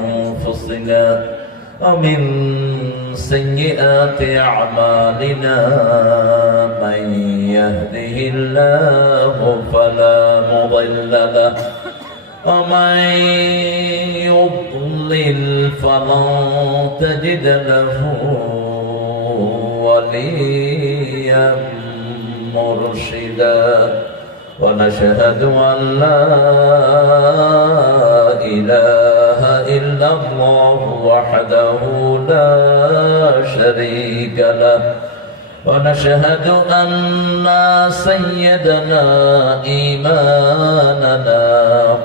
أنفسنا ومن سيئات أعمالنا من يهده الله فلا مضل له ومن يضلل فلن تجد له وليا مرشدا ونشهد أن لا إله إلا الله وحده لا شريك له ونشهد أن سيدنا إمامنا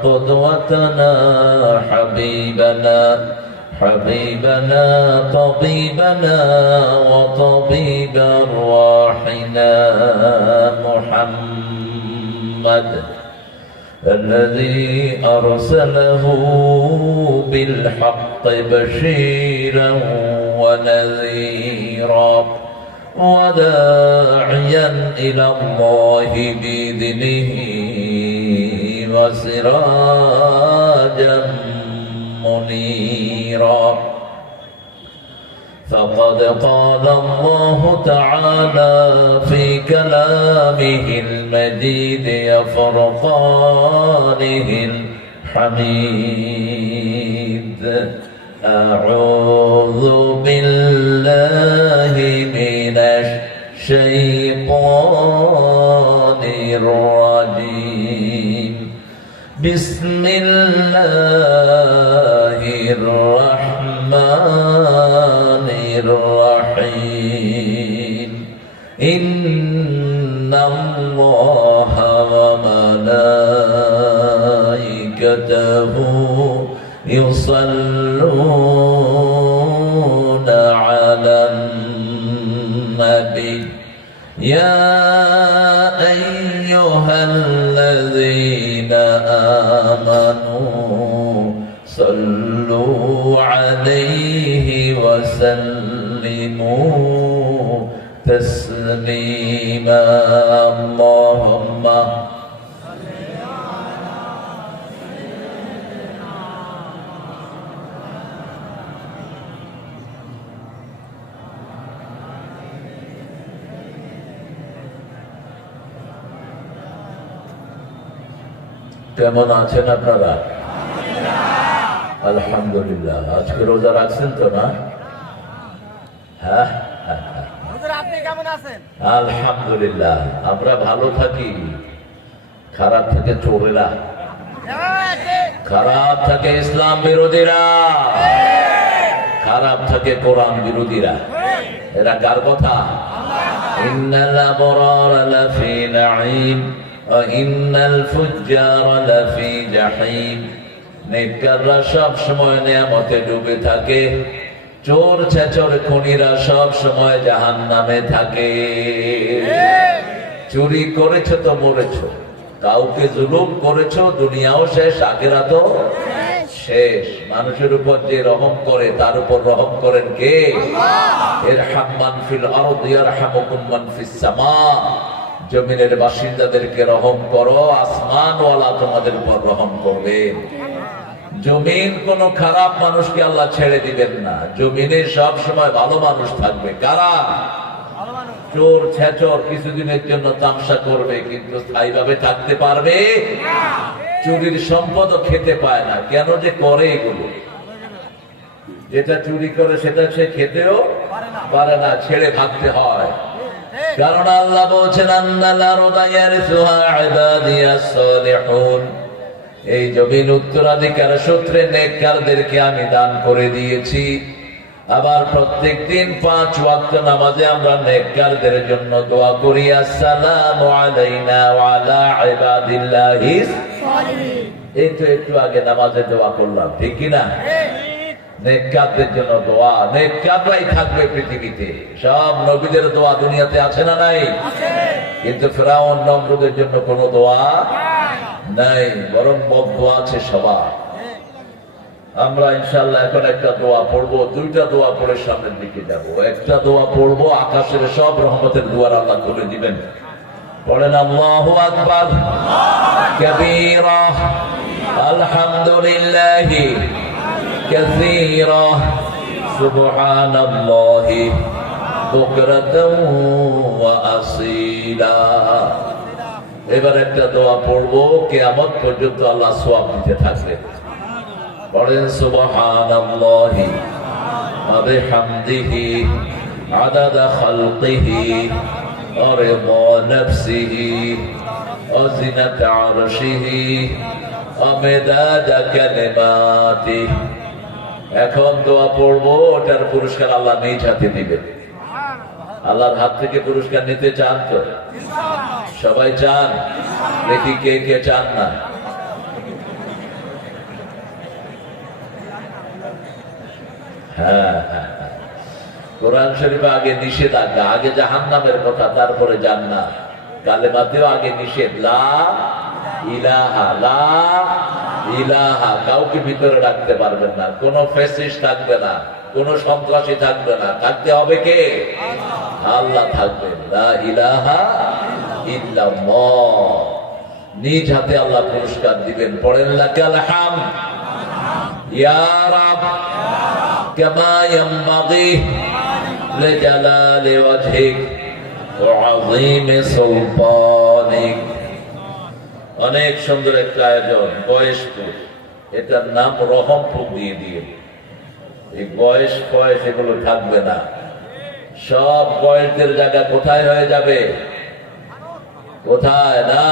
قدوتنا حبيبنا طبيبنا وطبيب أرواحنا محمد الذي أرسله بالحق بشيرا ونذيرا وداعيا إلى الله بإذنه وسراجا منيرا فقد قال الله تعالى في كلامه المجيد وفرقانه الحميد أعوذ بالله من الشيطان الرجيم بسم الله الرحمن الرحيم إن الله وملائكته يصلون على النبي يا أيها الذين آمنوا صلوا عليه وسلموا تسليما اللهم কেমন আছেন আপনারা? আলহামদুলিল্লাহ। আজকে রোজা রাখছেন তো না? হ্যাঁ, আপনি কেমন আছেন? আলহামদুলিল্লাহ। আমরা ভালো থাকি, খারাপ থাকে চোরেরা, খারাপ থাকে ইসলাম বিরোধীরা, খারাপ থাকে কোরআন বিরোধীরা। এরা কার কথা? ইন্নাল আবরারা লাফি নাঈম ওয়া ইন্নাল ফুজ্জারা লাফি জাহিম। নেককাররা সব সময় নিয়ামতে ডুবে থাকে, চোর ছেচর খুনিরা সব সময় জাহান্নামে থাকে। চুরি করেছো তো মরেছো, কাউকে জুলুম করেছো, দুনিয়াও শেষ আখিরাতও শেষ। মানুষের উপর যে রহম করে তার উপর রহম করেন কে? ইরহাম মান ফিল আরদি ইয়ারহামুকুম মান ফিস সামা। জমিনের বাসিন্দাদেরকে রহম করো, আসমানওয়ালা তোমাদের উপর রহম করবে। জমিন কোন খারাপ মানুষকে আল্লাহ ছেড়ে দিবেন না, জমিনে সব সময় ভালো মানুষ থাকবে। কারা? চোর ছেচর কিছুদিনের জন্য তামসা করবে, কিন্তু স্থায়ীভাবে থাকতে পারবে না। চুরির সম্পদও খেতে পায় না। কেন যে করে এগুলো? যেটা চুরি করে সেটা সে খেতেও পারে না, ছেড়ে ভাগতে হয়। কারণ আল্লাহ বলছেন আন্নাল আরদা ইয়ারসুহা ইবাদিয়াস সালিহুন। এই জমিন উত্তরাধিকার সূত্রে নেককারদেরকে আমি দান করে দিয়েছি। আবার প্রত্যেক দিন 5 ওয়াক্ত নামাজে আমরা নেককারদের জন্য দোয়া করি, আসসালামু আলাইনা ওয়া আলা ইবাদিল্লাহিস সালিহিন। এই তো একটু আগে নামাজে দোয়া করলাম, ঠিক কি না? নেককারদের জন্য দোয়া। নেককাররাই থাকবে পৃথিবীতে। সব নবীদের দোয়া দুনিয়াতে আছে না নাই? কিন্তু ফিরআউন নমরুদের জন্য কোনো দোয়া নাই, বরং বদদোয়া আছে সবার। আমরা ইনশাআল্লাহ এখন একটা দোয়া পড়বো, দুইটা দোয়া পড়ে সামনের দিকে যাব। একটা দোয়া পড়বো, আকাশের সব রহমতের দুয়ার আল্লাহ খুলে দিবেন। পড়েন আল্লাহু আকবার কাবীরা আলহামদুলিল্লাহি كثيرا سبحان الله بكرة وأصيلا এবার একটা দোয়া পড়বো কিয়ামত পর্যন্ত আল্লাহ সওয়াব দিতে থাকবে পড়েন সুবহানাল্লাহি ওয়া বিহামদিহি আদাদা খালকিহি ওয়া রিদা নাফসিহি ওয়া জিনাতা আরশিহি ওয়া মিদাদা কালিমাতিহি এখন দোয়া পড়বো ওটার পুরস্কার আল্লাহ নিজ হাতে দিবেন আল্লাহর হাত থেকে পুরস্কার নিতে চান তো সবাই চান দেখি কে কে চান না হ্যাঁ হ্যাঁ কোরআন শরীফে আগে নিষেধাজ্ঞা আগে জাহান্নামের কথা তারপরে জান্নাত কালেমাতেও আগে নিষেধ লা ইলাহা লা ইলাহা কাউকে ভিতরে রাখতে পারবেন না কোন ফ্যাসিস্ট থাকবে না কোন সন্ত্রাসী থাকবে না থাকতে হবে কে আল্লাহ থাকবেন লা ইলাহা ইল্লাল্লাহ নিজ হাতে আল্লাহ পুরস্কার দিবেন পড়েন লাকাল হামদ ইয়া রাব কামা ইয়ানবাগি লিজালালি ওয়াজহিক ওয়া আযীমি সুলতানিক অনেক সুন্দর একটা আয়োজন বয়সপুর এটার নাম রহমপুর দিয়ে দিয়ে এই বয়স বয়স এগুলো থাকবে না সব বয়সদের জায়গা কোথায় হয়ে যাবে কোথায় না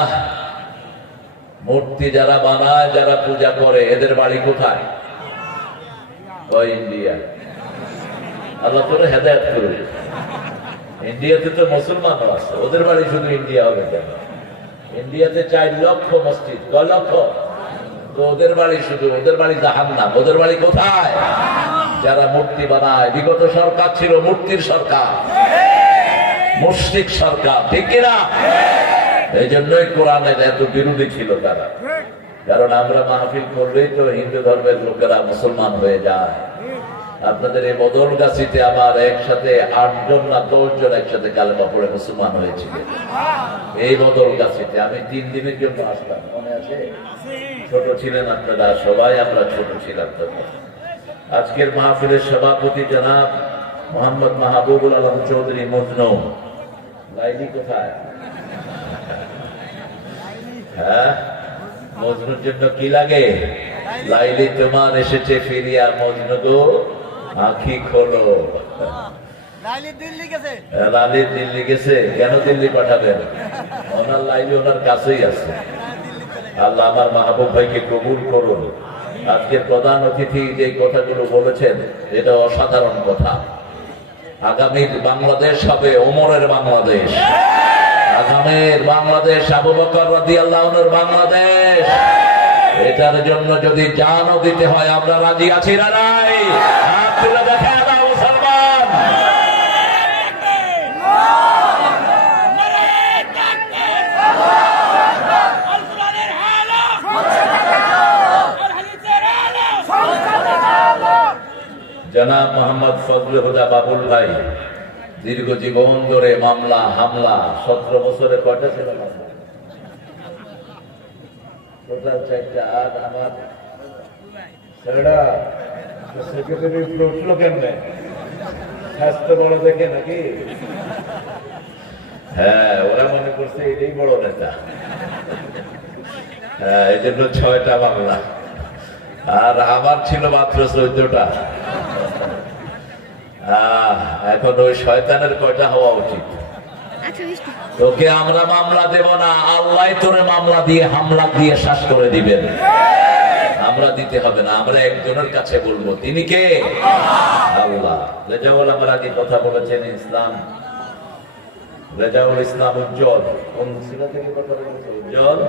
মূর্তি যারা বানায় যারা পূজা করে এদের বাড়ি কোথায় ওই ইন্ডিয়া আল্লাহ তোরে হেদায়েত করুন ইন্ডিয়াতে তো মুসলমানও আছে ওদের বাড়ি শুধু ইন্ডিয়া হবে কেন ইন্ডিয়াতে 4 লক্ষ মসজিদ 10 লক্ষ তো ওদের বাড়ি শুধু ওদের বাড়ি জাহান্নাম ওদের বাড়ি কোথায় যারা মূর্তি বানায় বিগত সরকার ছিল মূর্তির সরকার মুশরিক সরকার ঠিক কিনা এই জন্যই কোরআনের এত বিরোধী ছিল তারা কারণ আমরা মাহফিল করলেই তো হিন্দু ধর্মের লোকেরা মুসলমান হয়ে যায় আপনাদের এই বদলগাছিতে আমার একসাথে 8 জন না 10 জন একসাথে কালেমা পড়ে মুসলমান হয়েছিল এই বদলগাছিতে আমি 3 দিনের জন্য আসলাম মনে আছে ছোট ছিলেন আপনারা সবাই আমরা ছোট ছিলাম তখন আজকের মাহফিলের সভাপতি জনাব মোহাম্মদ মাহবুবুল আলম চৌধুরী মজনু লাইলি কোথায় হ্যাঁ মজনুর জন্য কি লাগে লাইলি তোমার এসেছে ফিরিয়া মজনু গো আঁখি খোলো লাইলি দিল্লি গেছে কেন দিল্লি পাঠাবেন ওনার লাইলি ওনার কাছেই আছে আল্লাহ আমার মাহবুব ভাইকে কবুল করুন আজকের প্রধান অতিথি যে কথাগুলো বলেছেন এটা অসাধারণ কথা আগামীর বাংলাদেশ হবে ওমরের বাংলাদেশ আগামীর বাংলাদেশ আবু বকর রাদিয়াল্লাহু আনহুর বাংলাদেশ এটার জন্য যদি জানও দিতে হয় আমরা রাজি আছি না নাই হাত তুলে দেখেন মুসলমান জনাব মোহাম্মদ ফজলুল হুদা বাবুল ভাই দীর্ঘ জীবন ধরে মামলা হামলা 17 বছরে কয়টা ছিল টোটাল 4টা আর আমার ছেলেটা সেক্রেটারি উঠলো কেমনে স্বাস্থ্য বড় দেখে নাকি হ্যাঁ ওরা মনে করছে এটাই বড় নেতা হ্যাঁ এই জন্য 6টা মামলা আর আমার ছিল মাত্র 14টা এখন ওই শয়তানের কয়টা হওয়া উচিত তোকে আমরা মামলা দেব না আল্লাহ তোরে মামলা দিয়ে হামলা দিয়ে শ্বাস করে দিবেন আমরা দিতে হবে না আমরা একজনের কাছে বলবো তিনি কে আল্লাহ রেজাউল আমার আগে কথা বলেছেন ইসলাম রেজাউল ইসলাম উজ্জ্বল কোন সূরা থেকে কথা বলেছে উজ্জ্বল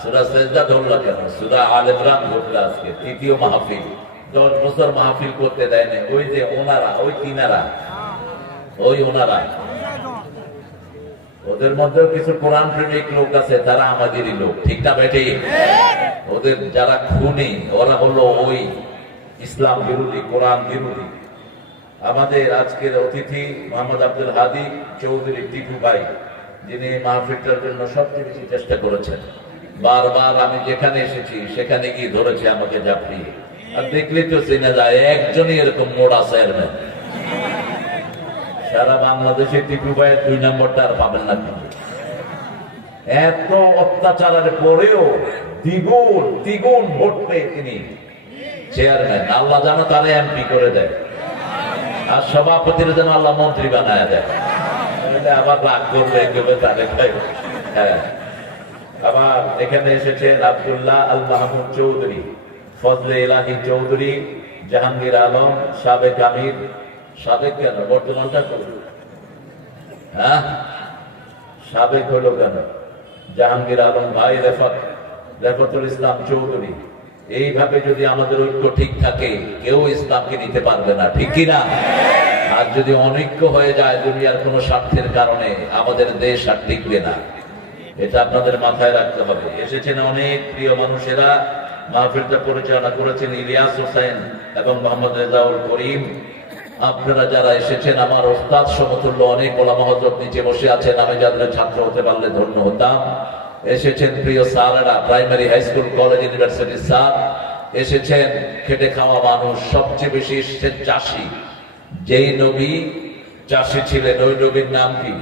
সূরা সেজদা ধরলা কেন সূরা আল ইমরান ধরলা আজকে তৃতীয় মাহফিল 10 বছর মাহফিল করতে দেয় না ওই যে ওনারা ওই তিনারা ওই ওনারা ওদের মধ্যে কিছু কোরআন প্রেমিক লোক আছে তারা আমাদেরই লোক ঠিক না বেটে ওদের যারা খুনি ওরা হলো ওই ইসলাম বিরোধী কোরআন বিরোধী আমাদের আজকের অতিথি মোহাম্মদ আব্দুল হাদি চৌধুরী টিপু ভাই যিনি মাহফিলটার জন্য সবচেয়ে বেশি চেষ্টা করেছেন বারবার আমি যেখানে এসেছি সেখানে গিয়ে ধরেছে আমাকে ঝাঁপিয়ে। আর দেখলে তো চেনা যায়, একজনই এরকম মোড়া চেয়ারম্যান। সারা বাংলাদেশে টিপু ভাইয়ের 2 নম্বরটা আর পাবেন না। কিন্তু এত অত্যাচারের পরেও দ্বিগুণ দ্বিগুণ ভোট পেয়ে তিনি চেয়ারম্যান। আল্লাহ যেন তারা এমপি করে দেয়, আর সভাপতির যেন আল্লাহ মন্ত্রী বানায় দেয়। আবার রাগ করবে কেউ তাদের। হ্যাঁ, আবার এখানে এসেছেন আব্দুল্লাহ আল মাহমুদ চৌধুরী, ফজলে ইলাহি চৌধুরী, জাহাঙ্গীর আলম, সাবেক আমির। সাবেক কেন, বর্তমানটা করুন। হ্যাঁ, সাবেক হলো কেন? জাহাঙ্গীর আলম ভাই, রেফাতুল ইসলাম চৌধুরী। এইভাবে যদি আমাদের ঐক্য ঠিক থাকে, কেউ ইসলামকে নিতে পারবে না, ঠিক কিনা? আর যদি অনৈক্য হয়ে যায় দুনিয়ার কোন স্বার্থের কারণে, আমাদের দেশ আর টিকবে না। এটা আপনাদের মাথায় রাখতে হবে। এসেছেন অনেক প্রিয় মানুষেরা। মাহফিলটা পরিচালনা করেছেন ইলিয়াস হোসেন এবং মোহাম্মদ রেজাউল করিম। আপনারা যারা এসেছেন, আমার ওস্তাদ সমতুল্য অনেক ওলামা হযরত নিচে বসে আছেন, আমি যাদের ছাত্র হতে পারলে ধন্য হতাম। এসেছেন প্রিয় স্যারেরা, প্রাইমারি, হাই স্কুল, কলেজ, ইউনিভার্সিটির স্যার এসেছেন। খেটে খাওয়া মানুষ। সবচেয়ে বেশি এসেছেন চাষি। যেই নবী চাষি ছিলেন, ওই নবীর নাম কি?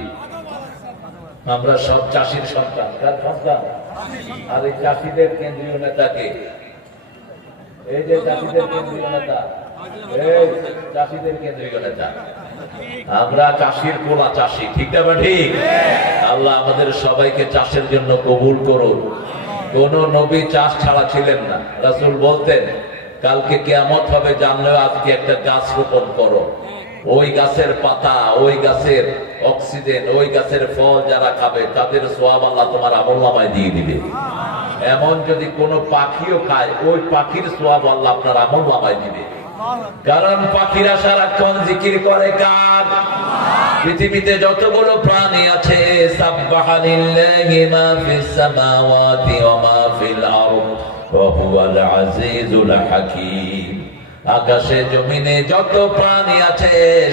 আমরা সব চাষির সন্তান। কার সন্তান? আর এই চাষিদের কেন্দ্রীয় নেতাকে, এই যে চাষিদের কেন্দ্রীয় নেতা, এই চাষিদের কেন্দ্রীয় নেতা, আমরা চাষির পোলা চাষি, ঠিক না? ঠিক। আল্লাহ আমাদের সবাইকে চাষের জন্য কবুল করুন। কোন নবী চাষ ছাড়া ছিলেন না। রাসূল বলতেন, কালকে কিয়ামত হবে জানলেও আজকে একটা গাছ রোপণ করো। ওই গাছের পাতা, ওই গাছের অক্সিজেন, ওই গাছের ফল যারা খাবে তাদের সওয়াব আল্লাহ তোমার আমলনামায় দিয়ে দিবে। এমন যদি কোনো পাখিও খায়, ওই পাখির সওয়াব আল্লাহ আপনার আমলনামায় দিবে। কারণ পাখিরা সারাক্ষণ জিকির করে কার? পৃথিবীতে যতগুলো প্রাণী আছে, সাব্বাহা লিল্লাহি মা ফিস সামাওয়াতি ওয়া মা ফিল আরদ ওয়া হুয়াল আজিজুল হাকীম। আকাশে জমিনে যত প্রাণী আছে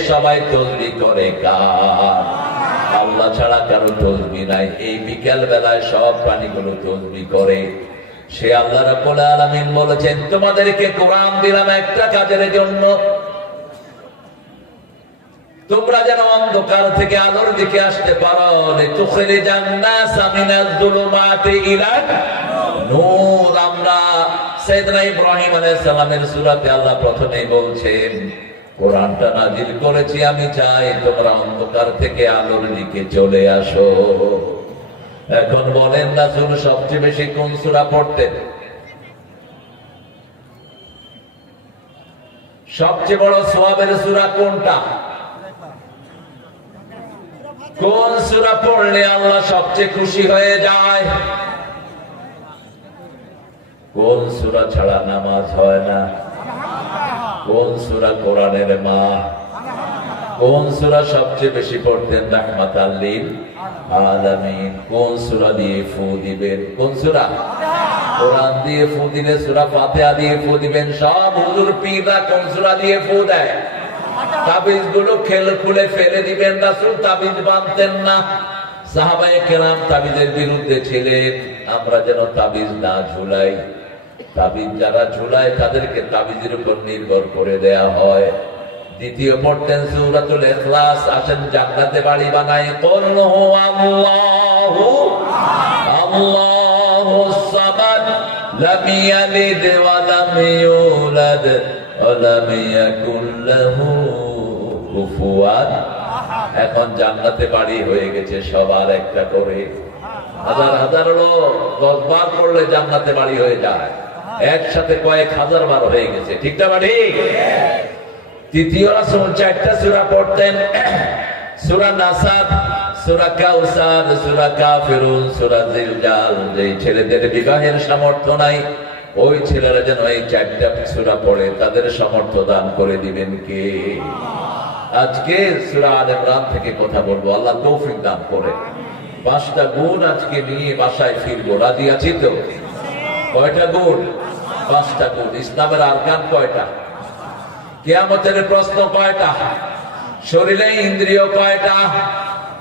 সবাই তাসবিহ করে কার? আল্লাহ ছাড়া কারো তাসবিহ নাই। এই বিকেল বেলায় সব প্রাণীগুলো তাসবিহ করে। সে আল্লাহ রাব্বুল আলামিন বলেছেন, তোমাদেরকে কোরআন দিলাম একটা কাজের জন্য, তোমরা যেন অন্ধকার থেকে আলোর দিকে আসতে পারো। লিতুখরিজান নাসা মিনাজ যুলুমাতি ইলা নূর। আমরা সাইয়েদনা ইব্রাহিম আলাইহিস সালামের সূরাতে আল্লাহ প্রথমেই বলছেন, কোরআনটা নাজিল করেছি, আমি চাই তোমরা অন্ধকার থেকে আলোর দিকে চলে আসো। এখন বলেন, রাসূল সবচেয়ে বেশি কোন সূরা পড়তেন? সবচেয়ে বড় সওয়াবের সূরা কোনটা? কোন সূরা পড়লে আল্লাহ সবচেয়ে খুশি হয়ে যায়? কোন সূরা ছাড়া নামাজ হয় না? কোন সূরা কোরআনের মা? কোন সূরা সবচেয়ে বেশি পড়তেন? রাহমাতাল লিল আলামিন। কোন সূরা দিয়ে ফু দিবেন? কোন সূরা? কোরআন দিয়ে ফু দিলে, সূরা ফাতিহা দিয়ে ফু দিবেন। সব হুজুর পীররা কোন সূরা দিয়ে ফু দেয়? তাবিজ গুলো খুলে ফেলে দিবেন। রাসূল তাবিজ বাঁধতেন না। সাহাবায়ে কেরাম তাবিজের বিরুদ্ধে ছিলেন। আমরা যেন তাবিজ না ঝুলাই। তাবিজ যারা ঝুলায় তাদেরকে তাবিজের উপর নির্ভর করে দেয়া হয়। দ্বিতীয় পড়তেন সূরাতুল ইখলাস। আসেন জান্নাতে বাড়ি বানাই। কুল হুয়াল্লাহু আল্লাহুস সামাদ লাম ইয়ালিদ ওয়া লাম ইউলাদ ওয়া লাম ইয়াকুল লাহু কুফুয়ান। এখন জান্নাতে বাড়ি হয়ে গেছে সবার একটা করে। হাজার হাজার লোক 10 বার পড়লে জান্নাতে বাড়ি হয়ে যায়। একসাথে কয়েক হাজার বার হয়ে গেছে, ঠিক না? ঠিক। তৃতীয় রাসূল 4টা সূরা পড়তেন। সূরা নাসাব, সূরা কাউসার, সূরা কাফিরুন, সূরা জিলজাল। যেই ছেলেদের বিবাহের সামর্থ্য নাই, ওই ছেলেরা যেন এই 4টা সূরা পড়ে, তাদের সামর্থ্য দান করে দিবেন কে? আজকে সূরা আলে ইমরান থেকে কথা বলবো, আল্লাহ তৌফিক দান করে। 5টা গুণ আজকে নিয়ে বাসায় ফিরবো। রাজি আছি তো? কয়টা গুণ? 5টা গুণ। ইসলামের আরকান কয়টা? কিয়ামতের প্রশ্ন কয়টা? শরীরে ইন্দ্রিয় কয়টা?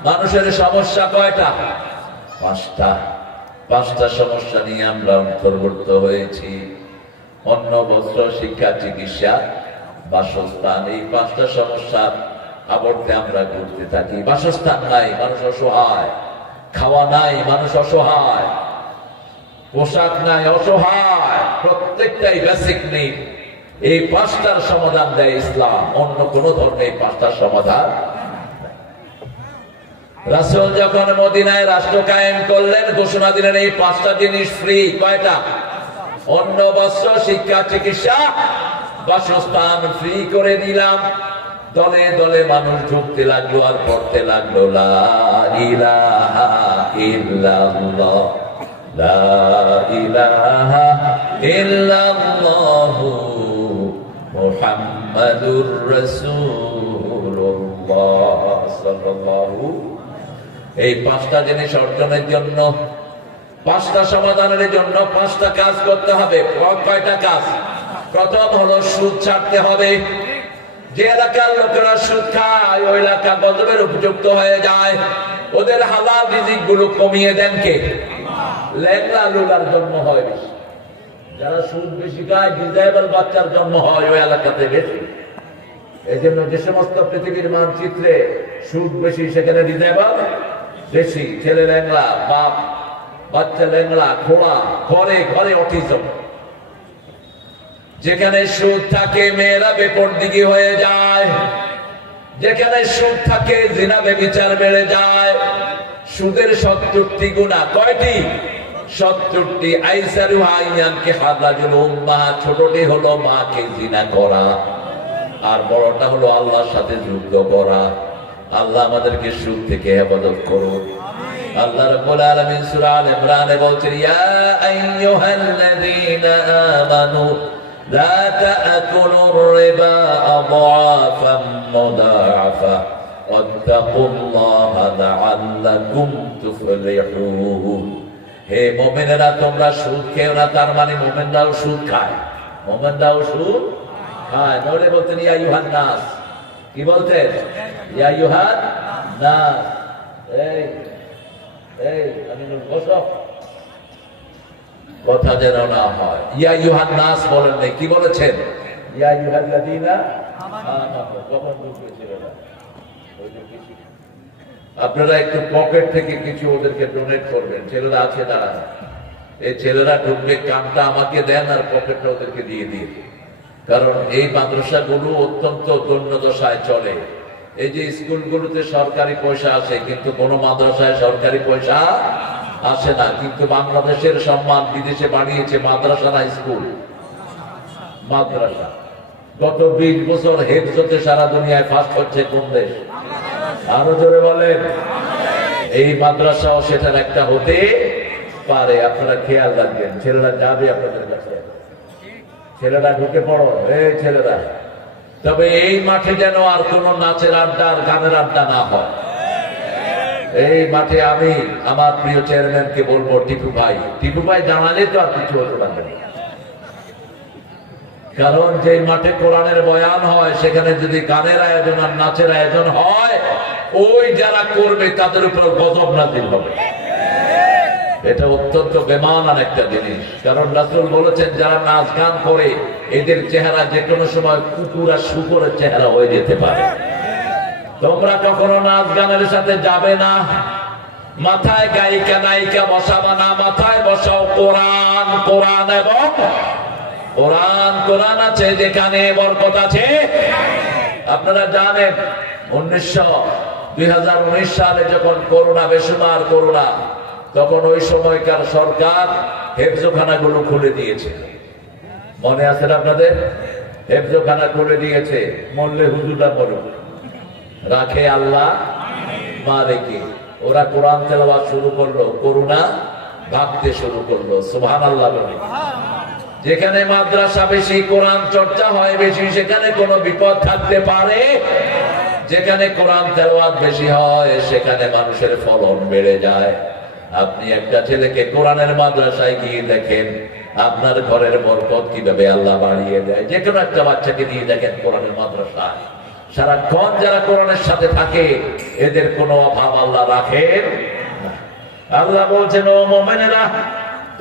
মানুষের সমস্যা কয়টা? 5টা। পাঁচটা সমস্যা নিয়ে আমরা অন্তর্ভুক্ত হয়েছি। অন্ন, বস্ত্র, শিক্ষা, চিকিৎসা, বাসস্থান। এই পাঁচটা সমস্যার আবর্তে আমরা ঘুরতে থাকি। বাসস্থান নাই, মানুষ অসহায়। খাওয়া নাই, মানুষ অসহায়। পোশাক নাই, অসহায়। প্রত্যেকটাই বেসিক নিড। এই পাঁচটার সমাধান দেয় ইসলাম, অন্য কোন ধর্মে এই পাঁচটার সমাধান। রাসূল যখন মদিনায় রাষ্ট্র কায়েম করলেন, ঘোষণা দিলেন এই পাঁচটা জিনিস ফ্রি। কয়টা? অন্ন, বস্ত্র, শিক্ষা, চিকিৎসা, বাসস্থান ফ্রি করে দিলাম। দলে দলে মানুষ ঢুকতে লাগলো আর পড়তে লাগলো লা ইলাহা ইল্লাল্লাহ, লা ইলাহা ইল্লাল্লাহু মুহাম্মাদুর রাসূলুল্লাহ সাল্লাল্লাহু। এই পাঁচটা জিনিস অর্জনের জন্য, পাঁচটা সমাধানের জন্য পাঁচটা কাজ করতে হবে। কয়টা কাজ? প্রথম হলো সুদ ছাড়তে হবে। যে এলাকার লোকেরা সুদ খায় ওই এলাকা গজবের উপযুক্ত হয়ে যায়। ওদের হালাল রিজিক গুলো কমিয়ে দেন কে? ল্যাংড়া লুলার জন্ম হয় বেশি। যারা সুদ বেশি খায়, ডিজাইবল বাচ্চার জন্ম হয় ওই এলাকাতে বেশি। এই জন্য যে সমস্ত পৃথিবীর মানচিত্রে সুদ বেশি, সেখানে ডিজাইবল বেশি। ছেলে ল্যাংড়া, বাপ বাচ্চা ল্যাংড়া, খোড়া, ঘরে ঘরে অটিজম। যেখানে সুদ থাকে মেয়েরা বেপরদিগি হয়ে যায়। যেখানে সুদ থাকে জিনা ব্যভিচার বেড়ে যায়। সুদের 70টি গুনাহ। কয়টি? 70টি। আইসারুহা ইয়ানকে হাদাজুল উম্মাহ। ছোটটি হলো মাকে জিনা করা, আর বড়টা হলো আল্লাহর সাথে যুদ্ধ করা। আল্লাহ আমাদেরকে সুদ থেকে হেফাজত করুন। আল্লাহ রাব্বুল আলামিন সূরা আল ইমরানে বলছেন, ইয়া আইয়ুহাল্লাযীনা আমানু লা তা'কুলুর রিবা আদআফাম মুদাআফা ওয়াত্তাকুল্লাহা লাআল্লাকুম তুফলিহুন। হে মুমিনেরা, তোমরা সুদ খেও না। তার মানে মুমিনরাও সুদ খায়। মুমিনরাও সুদ খায়। নবী বলতেন ইয়া আইয়ুহান নাস। কি বলতেন? ইয়া আইয়ুহান নাস। কথা যেন না হয়। ইয়া আইয়ুহান নাস বলেন নাই, কি বলেছেন? ইয়া আইয়ুহাল্লাযীনা আমানু। কখন ঢুকেছিল না? আপনারা একটু পকেট থেকে কিছু ওদেরকে ডোনেট করবেন। ছেলেরা আছে তারা, এই ছেলেরা ঢুকবে, কামটা আমাকে দেন আর পকেটটা ওদেরকে দিয়ে দিয়ে। কারণ এই মাদ্রাসাগুলো অত্যন্ত দৈন্য দশায় চলে। এই যে স্কুলগুলোতে সরকারি পয়সা আছে, কিন্তু কোন মাদ্রাসায় সরকারি পয়সা আসে না। কিন্তু বাংলাদেশের সম্মান বিদেশে বাড়িয়েছে মাদ্রাসা না স্কুল? মাদ্রাসা। গত 20 বছর হেফজতে সারা দুনিয়ায় ফার্স্ট হচ্ছে কোন দেশ? আরো জোরে বলেন। এই মাদ্রাসাও সেটার একটা হতে পারে। আপনারা খেয়াল রাখবেন। ছেলেরা যাবে আপনাদের কাছে, ছেলেরা ঢুকে পড়ো। এই ছেলেরা, তবে এই মাঠে যেন আর কোন নাচের আড্ডা আর গানের আড্ডা না হয়। এই মাঠে আমি আমার প্রিয় চেয়ারম্যানকে বলবো, টিপু ভাই জানালে তো আর কিছু হতে পারবে না। কারণ যে মাঠে কোরআনের বয়ান হয়, সেখানে যদি গানের আয়োজন আর নাচের আয়োজন হয়, ওই যারা করবে তাদের উপর গজব নাযিল হবে। এটা অত্যন্ত বেমানান একটা জিনিস। কারণ রাসূল বলেছেন, যারা নাচ গান করে এদের চেহারা যে কোনো সময় কুকুর আর শুকরের চেহারা হয়ে যেতে পারে। তোমরা কখনো নাচ গানের সাথে যাবে না। মাথায় গায়িকা নায়িকা বসাবা না, মাথায় বসাও কোরআন। কোরআন এবং কোরআন। কোরআন আছে যেখানে বরকত আছে। আপনারা জানেন 2019 সালে যখন করোনা, বেসুমার করোনা, তখন ওই সময়কার সরকার হেফজখানাগুলো খুলে দিয়েছে। মনে আছে আপনাদের? হেফজখানা খুলে দিয়েছে। মরলে হুজুররা মরুক, রাখে আল্লাহ মারে কে। ওরা কোরআন তেলাওয়াত শুরু করলো, করোনা ভাগতে শুরু করলো। সুবহানাল্লাহ বলে। যেখানে মাদ্রাসা বেশি, কোরআন চর্চা হয় বেশি, সেখানে কোনো বিপদ থাকতে পারে। যেখানে কোরআন তেলাওয়াত বেশি হয়, সেখানে মানুষের ফলন বেড়ে যায়। আপনি একটা ছেলেকে কোরআনের মাদ্রাসায় গিয়ে দেখেন, আপনার ঘরের বরকত কিভাবে আল্লাহ বাড়িয়ে দেয়। যে কোনো একটা বাচ্চাকে দিয়ে দেখেন কোরআনের মাদ্রাসায়, সারাক্ষণ যারা কোরআনের সাথে থাকে, এদের কোনো অভাব আল্লাহ রাখেন না। আল্লাহ বলছেন, ও মুমিনেরা,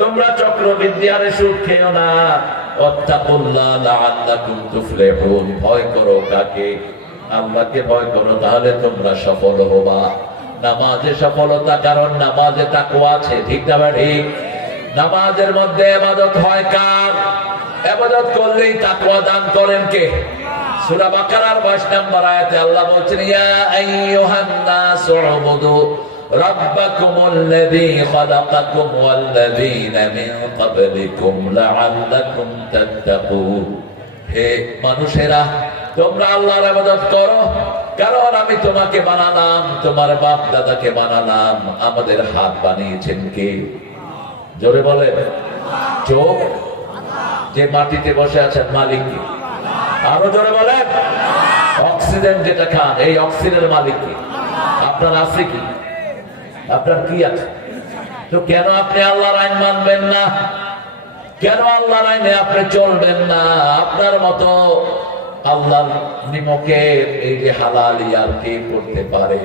তোমরা চক্রবৃদ্ধিয়ারে সুদ খেও না। ওয়াত্তাকুল্লাহ লাআল্লাকুম তুফলিহুন। ভয় করো কাকে? আল্লাহকে ভয় করো, তাহলে তোমরা সফল হবা। নামাজে সফলতা, কারণ নামাজে তাকওয়া আছে। ঠিক না ঠিক? নামাজের মধ্যে ইবাদত হয় কার? ইবাদত করলেই তাকওয়া দান করেন কে? সূরা বাকারার 22 নম্বর আয়াতে আল্লাহ বলছেন, ইয়া আইয়ুহান নাসু উবুদু রাব্বাকুমুল্লাযী খালাকাকুম ওয়াল্লাযীনা মিন ক্বাবলিকুম লাআল্লাকুম তাত্তাকুন। হে মানুষেরা, তোমরা আল্লাহর ইবাদত করো, কারণ আমি তোমাকে বানালাম, তোমার বাপ দাদাকে বানালাম। আমাদের হাত বানিয়েছেন কে? জোরে বলেন। চোখ? যে মাটিতে বসে আছেন মালিক কে? আরো জোরে বলেন। অক্সিজেন যেটা খান, এই অক্সিজেনের মালিক কে? আপনার আছে কি? আপনার কি আছে? তো কেন আপনি আল্লাহর আইন মানবেন না? কেন আল্লাহর আইনে আপনি চলবেন না? আপনার মতো আল্লাহর নিমকে এই যে হালালি আর কে করতে পারে?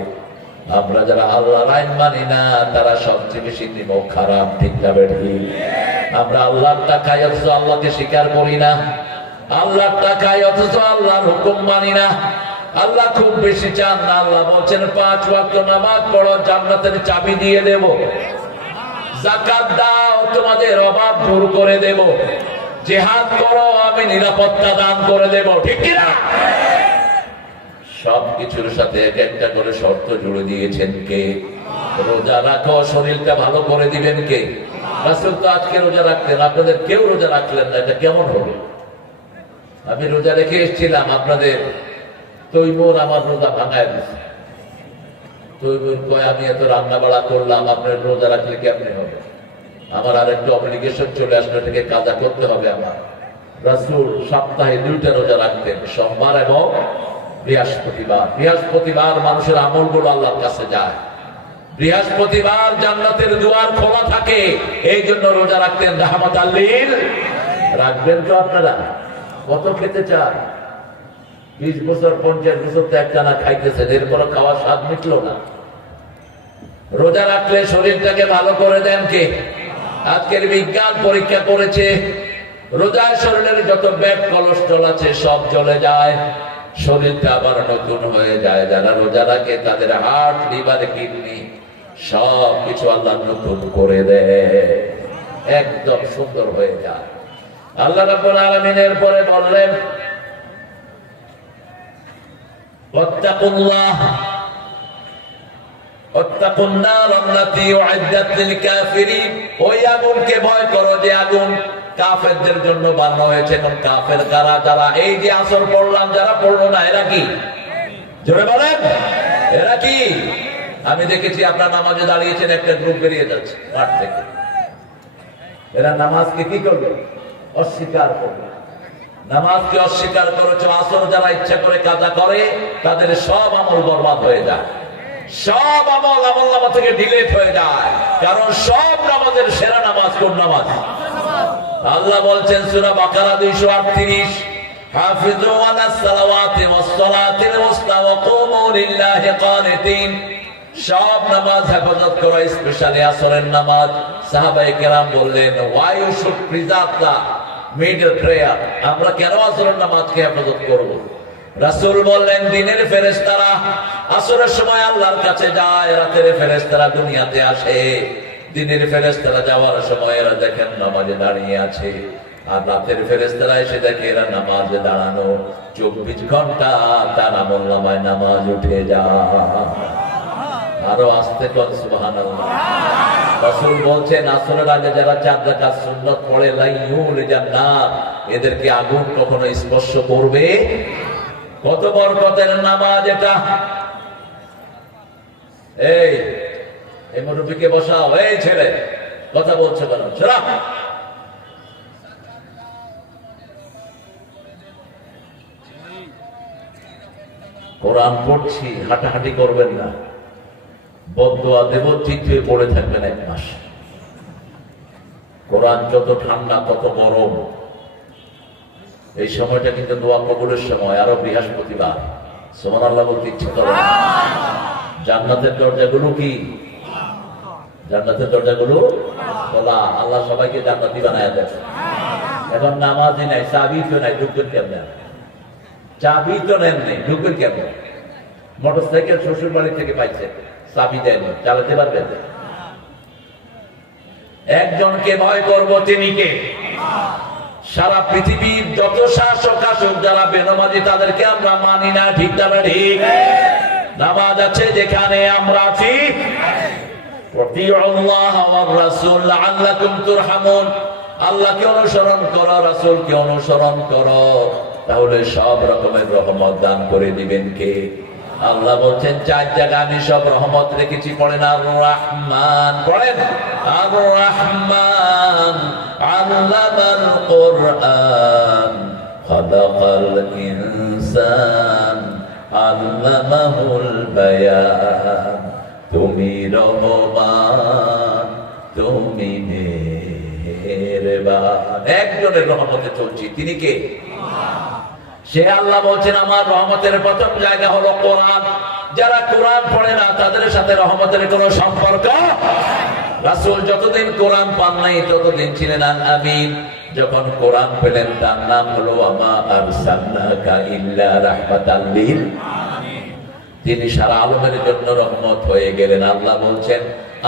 আমরা যারা আল্লাহর আইন মানি না, তারা সবচেয়ে বেশি নিমক খারাপ। ঠিক না বেঠিক? আমরা আল্লাহর টাকায় অথচ আল্লাহকে স্বীকার করি না, আল্লাহর টাকায় অথচ আল্লাহর হুকুম মানি না। আল্লাহ খুব বেশি চান না। আল্লাহ বলছেন, 5 ওয়াক্ত নামাজ পড়ো, জান্নাতের চাবি দিয়ে দেব। যাকাত দাও, তোমাদের অভাব দূর করে দেব। জিহাদ করো, আমি নিরাপত্তা দান করে দেব। ঠিক কি না? সবকিছুর সাথে এক একটা করে শর্ত জুড়ে দিয়েছেন কে? রোজা রাখো, শরীরটা ভালো করে দিবেন কে? রাসূল তো আজকে রোজা রাখলেন, আপনাদের কেউ রোজা রাখলেন না, এটা কেমন হবে? আমি রোজা রেখে এসেছিলাম, আপনাদের তৈমুর আমার রোজা ভাঙায় দিচ্ছে। তৈমুর কয়, আমি এত রান্না বাড়া করলাম, আপনার রোজা রাখলে কেমনে হবে? আমার আরেকটু অব্লিগেশন চলে আসলে থেকে কাজা করতে হবে আমার। রাসূল সপ্তাহে 2টা রোজা রাখতেন, সোমবার এবং বৃহস্পতিবার। বৃহস্পতিবার মানুষের আমলগুলো আল্লাহর কাছে যায়। বৃহস্পতিবার জান্নাতের দুয়ার খোলা থাকে, এই জন্য রোজা রাখতেন রাহমাতাল লিল। রাখবেন তো আপনারা? কত খেতে চান? 20 বছর 50 বছর তো একটানা খাইতেছেন, এরপরও খাওয়ার স্বাদ মিটলো না। রোজা রাখলে শরীরটাকে ভালো করে দেন কে? আজকের বিজ্ঞান পরীক্ষা করেছে, রোজায় শরীরের যত ব্যাড কোলেস্ট্রল আছে সব চলে যায়, শরীরটা আবার নতুন হয়ে যায়। যারা রোজা রাখে তাদের হার্ট, লিভার, কিডনি সব কিছু আল্লাহ নতুন করে দেয়, একদম সুন্দর হয়ে যায়। আল্লাহ রাব্বুল আলামিন এর পরে বললেন, ওয়াত্তাকুল্লাহ ওয়াত্তাকুন নার আল্লাতী উইদ্দাত লিল কাফিরিন। ওই আগুনকে ভয় করো যে আগুন কাফেরদের জন্য বানানো হয়েছে। এখন কাফের কারা? যারা এই যে আসর পড়লাম, যারা পড়লো না, এরা কি? জোরে বলেন, এরা কি? আমি দেখেছি আপনার নামাজে দাঁড়িয়েছেন, একটা গ্রুপ বেরিয়ে যাচ্ছে মাঠ থেকে। এরা নামাজকে কি করবে? অস্বীকার করবে। নামাজকে অস্বীকার করেছো। আসর যারা ইচ্ছা করে কাজা করে, তাদের সব আমল বরবাদ হয়ে যায়, সব আমল আমলনামা থেকে ডিলিট হয়ে যায়। কারণ সব নামাজের সেরা নামাজ কোন নামাজ? আল্লাহ বলছেন সূরা বাকারা 238, হাফিজু আলাস সালাওয়াতি ওয়াস সালাতিল উসতা ওয়া কুমু লিল্লাহি কানিতিন। সব নামাজ হেফাজত করো, স্পেশালি আসরের নামাজ। সাহাবায়ে কেরাম বললেন, why you should preserve the middle prayer? আমরা কেন আসরের নামাজকে হেফাজত করব? রাসূল বললেন, দিনের ফেরেশতারা আসরের সময় আল্লাহর কাছে যায়, রাতের ফেরেশতারা দুনিয়াতে আসে। দিনের ফেরেশতারা যাওয়ার সময় এরা দেখেন নামাজে দাঁড়িয়ে আছে, আর রাতের ফেরেশতারা এসে দেখে এরা নামাজে দাঁড়ানো। 24 ঘন্টা তার আমলনামায় নামাজ উঠে যায়। আরো আস্তে কর সুবহানাল্লাহ। রাসূল বলছেন, আসরের আগে যারা 4 রাকাত সুন্নাত পড়ে, লাইয়ুল জান্নাত, এদেরকে আগুন কখনো স্পর্শ করবে। কত বরকতের নামাজ এটা! এই মুরব্বিকে বসাও। এই ছেলে, কথা বলছো কেন? চলা। কোরআন পড়ছি, হাঁটাহাঁটি করবেন না। বদদোয়া দেব, ঠিক হয়ে পড়ে থাকবেন 1 মাস। কোরআন যত ঠান্ডা তত গরম। এই সময়টা কিন্তু দোয়া কবুলের সময়। আরো বৃহস্পতিবার সুবহানাল্লাহ বলতে ইচ্ছে করে। জান্নাতের দরজাগুলো কি? জান্নাতের দরজাগুলো খোলা। আল্লাহ সবাইকে জান্নাতি বানায় দেয়। এখন নামাজই নাই, চাবি তো নাই, ঢুকবেন কেমনে? চাবি তো নেন নেই, ঢুকবেন কেমন? মোটরসাইকেল শ্বশুর বাড়ি থেকে পাইছে, চাবি দেন, চালাতে পারবেন? একজনকে ভয় করব, তিনি কে? সারা পৃথিবীর যত শাসক আসুক, যারা বেনামাজি তাদেরকে আমরা মানি না, ঠিক না ঠিক? নামাজ আছে যেখানে আমরা আছি, আল্লাহকে অনুসরণ করো, রাসূলকে অনুসরণ করো, তাহলে সব রকমের রহমত দান করে দিবেন কে? আল্লাহ বলছেন 4 জায়গায় আমি সব রহমত রেখেছি। পড়েন আর রহমান, পড়েন আর রহমান আল্লামাল কুরআন খালাকাল ইনসান আল্লামাহুল বায়ান। তুমি রহমান, তুমি মেহেরবান। একজনের রহমতে চলছি, তিনি কে? সে আল্লাহ বলছেন আমার রহমতের প্রথম জায়গা হলো কোরআন। যারা কোরআন পড়ে না তাদের সাথে রহমতের কোনো সম্পর্ক। রাসূল যতদিন কোরআন পান নাই ততদিন ছিলেন আল আমিন। যখন কোরআন পেলেন তার নাম হলো আমা আরসালনাকা ইল্লা রাহমাতাল লিল আলামিন। তিনি সারা আলমের জন্য রহমত হয়ে গেলেন। আল্লাহ বলছেন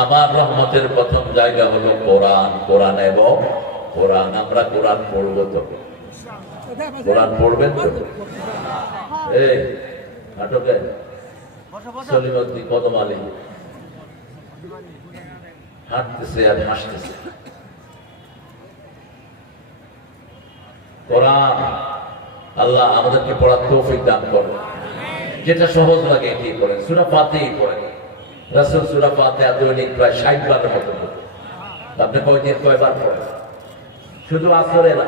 আমার রহমতের প্রথম জায়গা হলো কোরআন। কোরআন এবং কোরআন, আমরা কোরআন পড়বো তো? কোরআন পড়বেন তো? এই নাটকে সলিমদ্দি কদম আলী হাঁটতেছে আর হাসতেছে। কোরআন আল্লাহ আমাদেরকে পড়ার তৌফিক দান করে। যেটা সহজ লাগে এটি করেন। সূরা ফাতিহা পড়েন। রাসূল সূরা ফাতিহা দৈনিক প্রায় 60 বারের মতো পড়েন। আপনি কয়বার পড়েন? শুধু আসরে না,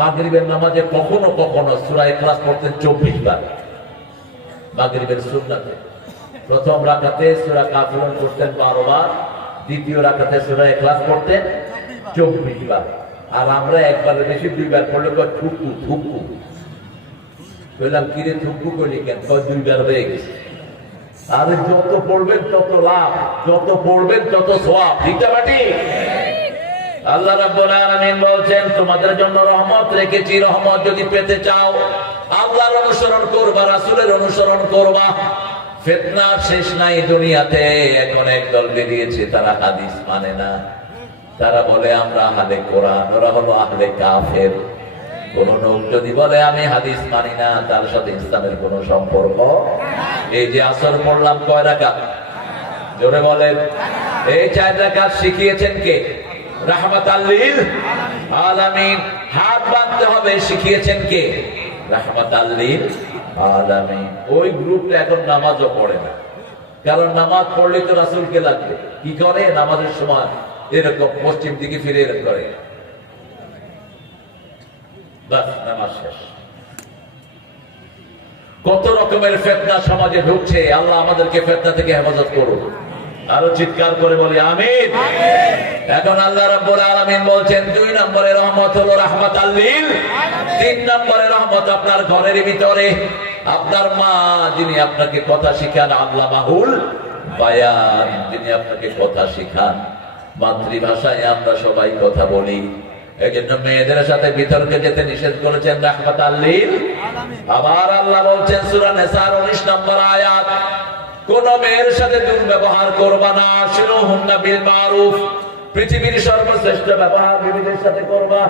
মাগরিবের নামাজে কখনো কখনো সূরা ইখলাস পড়তেন 24 বার। মাগরিবের সুন্নাতে প্রথম রাকাতে সূরা কাফিরুন পড়তেন 12 বার, দ্বিতীয় রাকাতে সূরা ইখলাস পড়তেন 24 বার। আর আমরা একবারের বেশি 2 বার পড়লে কয় থুকু থুকু। বললাম কিরে থুকু করলি কেন? কয় 2 বার হয়ে গেছে। আর যত পড়বেন তত লাভ, যত পড়বেন তত সওয়াব, ঠিক না ঠিক? আল্লাহ রাব্বুল আলামিন বলছেন তোমাদের জন্য রহমত রেখেছি। রহমত যদি পেতে চাও আল্লাহর অনুসরণ করবা, রাসূলের অনুসরণ করবা। ফিতনা শেষ নাই দুনিয়াতে। এখন একদল বেরিয়েছে, তারা হাদিস মানে না। তারা বলে আমরা আহলে কোরআন, ওরা হলো আহলে কাফের। কোন লোক যদি বলে আমি হাদিস মানি না, তার সাথে ইসলামের কোন সম্পর্ক। এই যে আসর পড়লাম কয় রাকাত? জোরে বলেন। এই 4 রাকাত শিখিয়েছেন কে? রাহমাতাল লিল আলামিন। হাত বাঁধতে হবে শিখিয়েছেন কে? রাহমাতাল লিল আলামিন। ওই গ্রুপটা এখন নামাজও পড়ে না, কারণ নামাজ পড়লে তো রাসূলকে লাগবে। কি করে? নামাজের সময় এরকম পশ্চিম দিকে ফিরে করে, বাস নামাজ শেষ। কত রকমের ফিতনা সমাজে ঢুকছে। আল্লাহ আমাদেরকে ফিতনা থেকে হেফাজত করুন। আরো চিৎকার করে বলি আমিন। এখন আল্লাহ রাব্বুল আলামিন বলছেন 2 নম্বরের রহমত হলো রাহমাতাল লিল আলামিন। 3 নম্বরের রহমত আপনার ঘরের ভিতরে। আপনার মা যিনি আপনাকে কথা শিখান, আল্লামাহুল বায়ান, যিনি আপনাকে কথা শিখান। মাতৃভাষায় আমরা সবাই কথা বলি, এজন্য মেয়েদের সাথে বিতর্কে যেতে নিষেধ করেছেন রাহমাতাল লিল আলামিন। আবার আল্লাহ বলছেন সূরা নিসার 19 নম্বর আয়াত, কোন মেয়ের সাথে দুর্ব্যবহার করবা না। শিরুহুন্না বিল মারুফ, পৃথিবীর সর্বশ্রেষ্ঠ ব্যবহার বিবিদের সাথে করবা।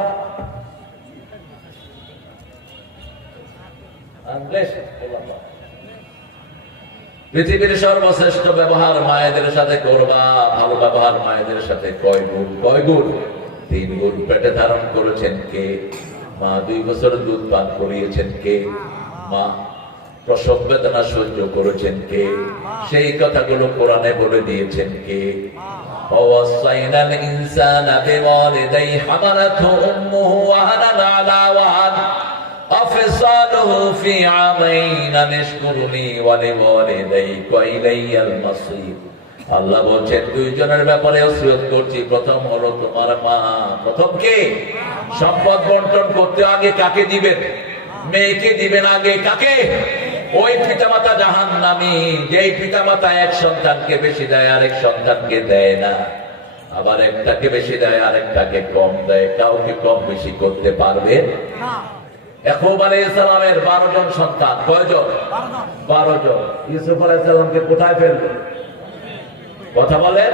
পৃথিবীর সর্বশ্রেষ্ঠ ব্যবহার মায়েদের সাথে করবা। ভালো ব্যবহার মায়েদের সাথে কয় গুণ? 3 গুণ। পেটে ধারণ করেছেন কে? মা। 2 বছর দুধ পান করিয়েছেন কে? মা। প্রসব বেদনা সহ্য করেছেন কে? সেই কথাগুলো কোরআনে বলে দিয়েছেন কে? ওয়াসাইনাল ইনসানা বিওয়ালিদাইহি হামালাতহু উম্মুহু ওয়াহানান আলা ওয়াহান আফসালুহু ফি আমাইন আনশকুরনি ওয়া লিওয়ালিদাইকা ওয়া ইলাইয়াল মাসীর। আল্লাহ বলছেন 2 জনের ব্যাপারে ওসিয়ত করছি। প্রথম হলো তোমার মা। প্রথম কে? সম্পদ বন্টন করতে আগে কাকে দিবেন? মেয়েকে দিবেন আগে। কাকে? ওই পিতামাতা জাহান্নামী যেই পিতামাতা এক সন্তানকে বেশি দেয়, আরেক সন্তানকে দেয় না। আবার একটাকে বেশি দেয় আর একটাকে কম দেয়, কাউকে কম বেশি করতে পারবে না। ইয়াকুব আলাইহিস সালামের 12 জন সন্তান, কয়জন? 12 জন। ইউসুফ আলাইহিস সালামকে কোথায় ফেললো? কথা বলেন।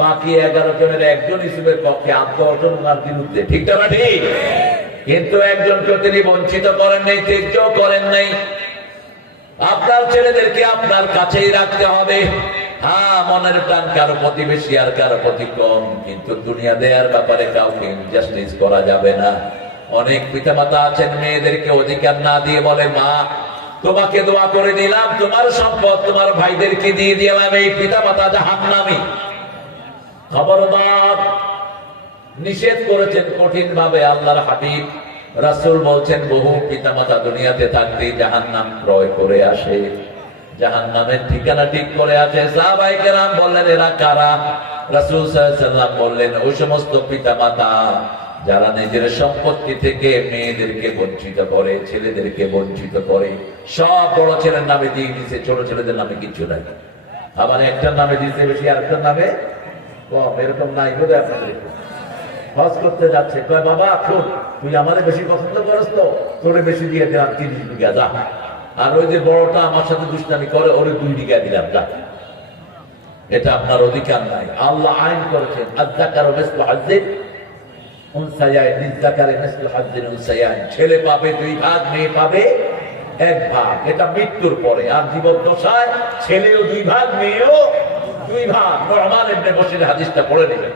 বাকি 11 জনের একজন ইউসুফের পক্ষে, 10 জন ওনার বিরুদ্ধে, ঠিক না ঠিক? কিন্তু একজনকে তিনি বঞ্চিত করেন নাই, ত্যায্য করেন নাই। আপনার ছেলেদেরকে আপনার কাছেই রাখতে হবে। হ্যাঁ, মনের টান কারো প্রতি বেশি আর কারো প্রতি কম, কিন্তু দুনিয়া দেয়ার ব্যাপারে কাউকে ইনজাস্টিস করা যাবে না। অনেক পিতামাতা আছেন মেয়েদেরকে অধিকার না দিয়ে বলে, মা তোমাকে দোয়া করে দিলাম, তোমার সম্পদ তোমার ভাইদেরকে দিয়ে দিলাম, এই পিতামাতা জাহান্নামী। খবরদার, নিষেধ করেছেন কঠিন ভাবে আল্লাহর হাবিব। রাসূল বলছেন বহু পিতামাতা দুনিয়াতে থাকতে জাহান্নাম ক্রয় করে আসে, জাহান্নামের ঠিকানা ঠিক করে আছে। সাহাবায়ে কেরাম বললেন, এরা কারা? রাসূল সাল্লাল্লাহু আলাইহি ওয়াসাল্লাম বললেন, ওই সমস্ত পিতামাতা যারা নিজের সম্পত্তি থেকে মেয়েদেরকে বঞ্চিত করে, ছেলেদেরকে বঞ্চিত করে। সব বড় ছেলের নামে দিয়ে দিচ্ছে, ছোট ছেলেদের নামে কিছু নাই। আবার একটার নামে দিচ্ছে বেশি, আরেকটার নামে কম। এরকম নাই বোধ হয় আপনাদের। হজ করতে যাচ্ছে, কয় বাবা শোন, তুই আমারে বেশি পছন্দ করস তো তোরে বেশি দিয়ে দিলাম 30 বিঘা, যা। আর ওই যে বড়টা আমার সাথে দুষ্টামি করে, ওরে 2 বিঘা দিলাম, যা। এটা আপনার অধিকার নাই। আল্লাহ আইন করেছেন, আয-যাকারু মিসলু হাজ্জিল উনসায়াইন, লিয-যাকারি মিসলু হাজ্জিল উনসায়াইন। ছেলে পাবে 2 ভাগ, মেয়ে পাবে 1 ভাগ। এটা মৃত্যুর পরে। আর জীবদ্দশায় ছেলেও 2 ভাগ, মেয়েও 2 ভাগ। নু'মান ইবনে বশীর হাদিসটা পড়ে নেবেন।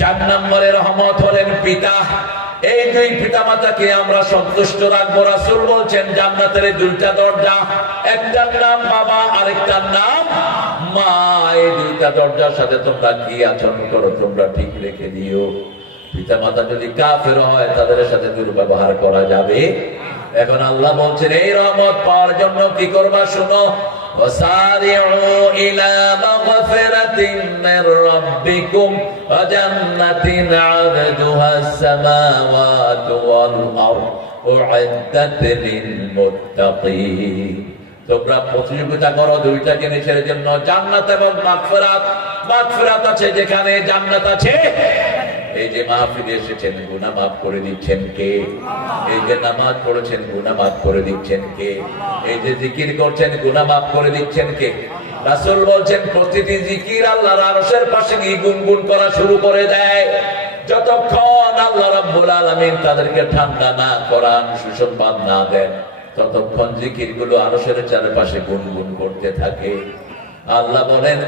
4 নম্বরে রহমত হলেন পিতা। এই 2 পিতামাতাকে আমরা সন্তুষ্ট রাখবো। রাসূল বলছেন জান্নাতের 2টা দরজা, একটার নাম বাবা, আরেকটার নাম মা। এই 2টা দরজার সাথে তোমরা কি আচরণ করো তোমরা ঠিক রেখে দিও। পিতামাতা যদি কাফের হয় তাদের সাথে দুর্ব্যবহার করা যাবে। এখন আল্লাহ বলছেন এই রহমত পাওয়ার জন্য কি করবা শুনো। وسارعوا إلى مغفرة من ربكم وجنة عرضها السماوات والأرض أعدت للمتقين। তোমরা প্রতিযোগিতা করো 2টা জিনিসের জন্য, জান্নাত এবং মাগফিরাত। মাগফিরাত আছে যেখানে, জান্নাত আছে। এই যে মাহফিলে এসেছেন, গুনাহ মাফ করে দিচ্ছেন কে? এই যে নামাজ পড়েছেন, গুনাহ মাফ করে দিচ্ছেন কে? এই যে জিকির করছেন, গুনাহ মাফ করে দিচ্ছেন কে? রাসূল বলছেন প্রতিটি জিকির আল্লাহর আরশের পাশে গিয়ে গুনগুন করা শুরু করে দেয়। যতক্ষণ আল্লাহ রাব্বুল আলামিন তাদেরকে ঠান্ডা না করান, সুসংবাদ না দেন, ততক্ষণ জিকিরগুলো আরশের চারপাশে গুনগুন করতে থাকে। আল্লাহ বলেন,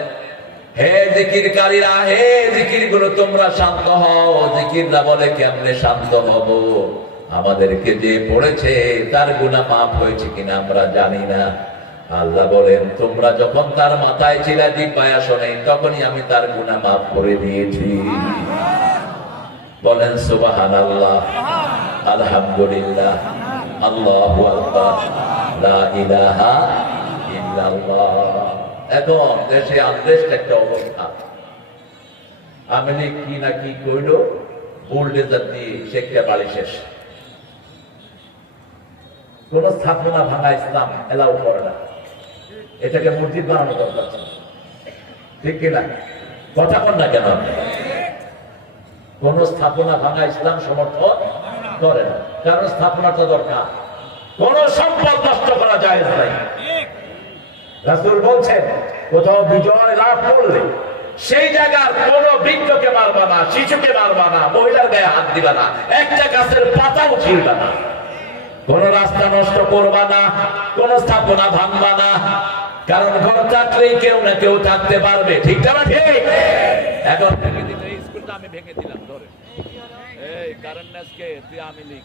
হে জিকিরকারীরা, হে জিকিরগুলো তোমরা শান্ত হও। জিকিররা বলে কেমনে শান্ত হব? আমাদেরকে যে পড়েছে তার গুনাহ মাফ হয়েছে কিনা আমরা জানি না। আল্লাহ বলেন তোমরা যখন তার মাথায় ছিলা, জিহ্বায় আসো নাই, তখনই আমি তার গুনাহ মাফ করে দিয়েছি। বলেন সুবহানাল্লাহ, আলহামদুলিল্লাহ, আল্লাহু আকবার, লা ইলাহা ইল্লাল্লাহ। এখন দেশে আনরেস্ট একটা অবস্থা। আমেরিক কি না কি কইল, বুলডেজার দিয়ে শেখা বাড়ি শেষ। কোন স্থাপনা ভাঙা ইসলাম এলাও করে না। এটাকে মসজিদ বানানো দরকার ছিল, ঠিক কিনা? কথা বল না কেন? কোন স্থাপনা ভাঙা ইসলাম সমর্থন করে না, কারণ স্থাপনাটা দরকার। কোন সম্পদ নষ্ট করা যায় নাই। রাসূল বলছেন কোথাও বিজয় লাভ করলে সেই জায়গার কোন বৃক্ষকে মারবা না, শিশুকে মারবা না, মহিলার গায়ে হাত দিবা না, একটা গাছের পাতাও ছিঁড়বা না, কোন রাস্তা নষ্ট করবা না, কোন স্থাপনা ভাঙবা না। কারণ ঘর থাকলেই কেউ না কেউ থাকতে পারবে, ঠিক না? ঠিক। এখন এই স্কুলটা আমি ভেঙে দিলাম, ধরে এই কারণ আজকে তুই আমি লিখ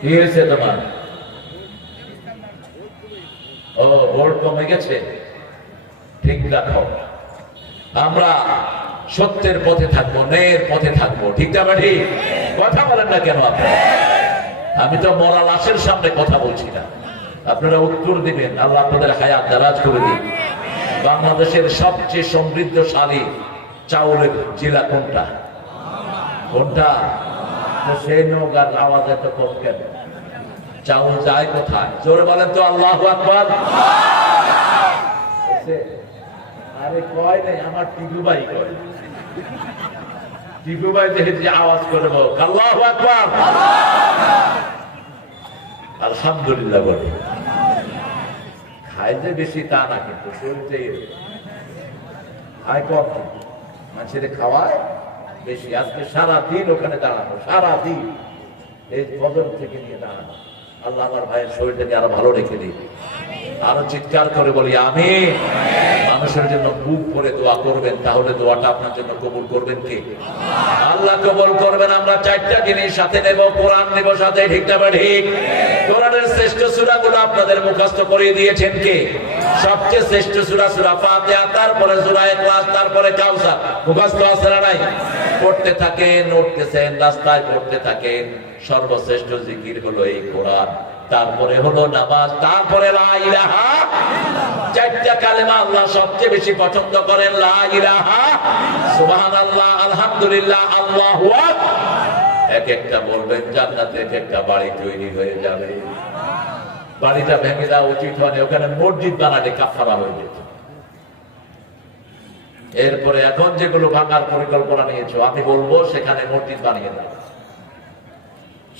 কি হয়েছে তোমার? ও ভোট কমে গেছে, ঠিক রাখো। আমরা সত্যের পথে থাকবো, ন্যায়ের পথে থাকবো, ঠিক না? ঠিক। কথা বলেন না কেন আপনি? আমি তো মরা লাশের সামনে কথা বলছি না, আপনারা উত্তর দিবেন। আল্লাহ আপনাদের হায়াত দারাজ করে দিন। বাংলাদেশের সবচেয়ে সমৃদ্ধশালী চাউলের জেলা কোনটা? কোনটা? সেই নৌকার আওয়াজ এত কম কেন? চাউল যায় কোথায়? জোরে বলেন তো আল্লাহু আকবার। আরে কয় নাই, আমার টিকু ভাই কয়। টিকু ভাই দেখে আওয়াজ করে বল আল্লাহু আকবার, আলহামদুলিল্লাহ বলে। খাই যে বেশি তা না, কিন্তু শরীরটাই খায় কম, মানুষের খাওয়ায় বেশি। আজকে সারাদিন ওখানে দাঁড়ানো, সারাদিন এই বদল থেকে নিয়ে দাঁড়ানো। আল্লাহ আমার ভাইয়ের শরীরটাকে আরো ভালো রেখে দিই। আরো চিৎকার করে বলি আমিন। মানুষের জন্য বুক করে দোয়া করবেন, তাহলে দোয়াটা আপনার জন্য কবুল করবেন কে? আল্লাহ কবুল করবেন। আমরা চারটা জিনিস সাথে নেব, কোরআন নেব সাথে, ঠিক না ঠিক? কোরআনের শ্রেষ্ঠ সূরাগুলো আপনাদের মুখস্থ করে দিয়েছেন কে? সবচেয়ে শ্রেষ্ঠ সূরা সূরা ফাতিহা, তারপরে সূরা ইখলাস, তারপরে কাউসার। মুখস্থ আছে না নাই? পড়তে থাকেন, উঠতেছেন, রাস্তায় পড়তে থাকেন। সর্বশ্রেষ্ঠ জিকির হলো এই কোরআন, তারপরে হলো নামাজ, তারপরে লা ইলাহা। চারটা কালেমা আল্লাহ সবচেয়ে বেশি পছন্দ করেন, লা ইলাহা, সুবহানাল্লাহ, আলহামদুলিল্লাহ, আল্লাহু আকবার। এক একটা বলবেন, জান্নাতে এক একটা বাড়ি তৈরি হয়ে যাবে। বাড়িটা ভেঙে দেওয়া উচিত হয়নি, ওখানে মসজিদ বানালে কাফারা হয়ে যেত। এরপরে এখন যেগুলো ভাঙার পরিকল্পনা নিয়েছো, আমি বলবো সেখানে মসজিদ বানিয়ে দাও,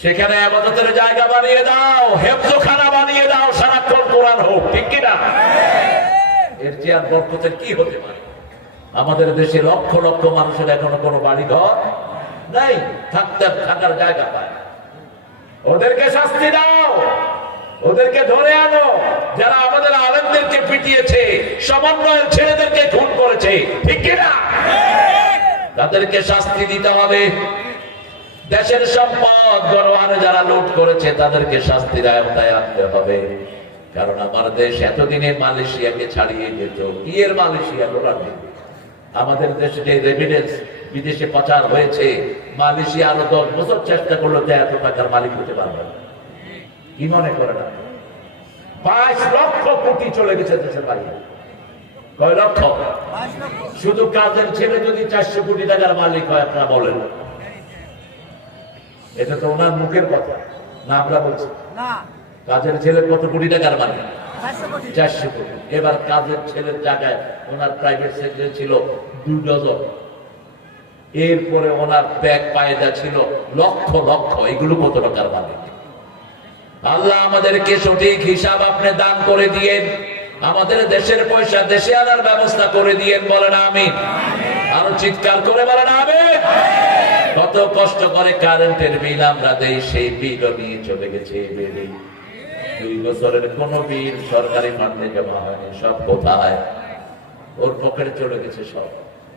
সেখানে ইবাদতের জায়গা বানিয়ে দাও, হেফজখানা বানিয়ে দাও, সারাক্ষণ কোরআন হোক, ঠিক কিনা? এর চেয়ে আর বরকতের কি হতে পারে? আমাদের দেশে লক্ষ লক্ষ মানুষের এখনো কোনো বাড়ি ঘর নাই, থাকার জায়গা পায়। ওদেরকে শাস্তি দাও, ওদেরকে ধরে আনো, যারা আমাদের আলেমদেরকে পিটিয়েছে, সমন্বয়ের ছেলেদেরকে খুন করেছে, ঠিক কিনা? তাদেরকে শাস্তি দিতে হবে। দেশের সম্পদ গণহারে যারা লুট করেছে, তাদেরকে শাস্তির আওতায় আনতে হবে। কারণ আমার দেশ এতদিনে মালয়েশিয়াকে ছাড়িয়ে যেত। বিয়ের মালয়েশিয়া লোরাতে আমাদের দেশে যে রেভিডেন্স বিদেশে পাচার হয়েছে, মালয়েশিয়া আরো 10 বছর চেষ্টা করলো যে এত টাকার মালিক হতে পারবে না। কি মনে করে না? 22 লক্ষ কোটি চলে গেছে দেশের বাইরে। কয় লক্ষ? শুধু কাজের ছেলে যদি 400 কোটি টাকার মালিক হয়, আপনারা বলেন? এটা তো ওনার মুখের কথা না, আমরা বলছি না। কাজের ছেলে কত কোটি টাকার মালিক? 400 কোটি। এবার কাজের ছেলের জায়গায় ওনার প্রাইভেট সেক্টর ছিল 2 ডজন। এরপরে ওনার ব্যাগ পায়দা ছিল লক্ষ লক্ষ। এগুলো কত টাকার মালিক? আল্লাহ আমাদেরকে সঠিক হিসাব আপনি দান করে দিয়েন, আমাদের দেশের পয়সা দেশে আনার ব্যবস্থা করে দিয়েন। বলেন আমিন। আরো চিৎকার করে বলেন আমিন। কত কষ্ট করে কারেন্টের বিল আমরা দেই, সেই বিলও নিয়ে চলে গেছে বেড়ে। 2 বছরের কোন বিল সরকারি ফান্ডে জমা হয়নি, সব কোথায়? ওর পকেটে চলে গেছে সব।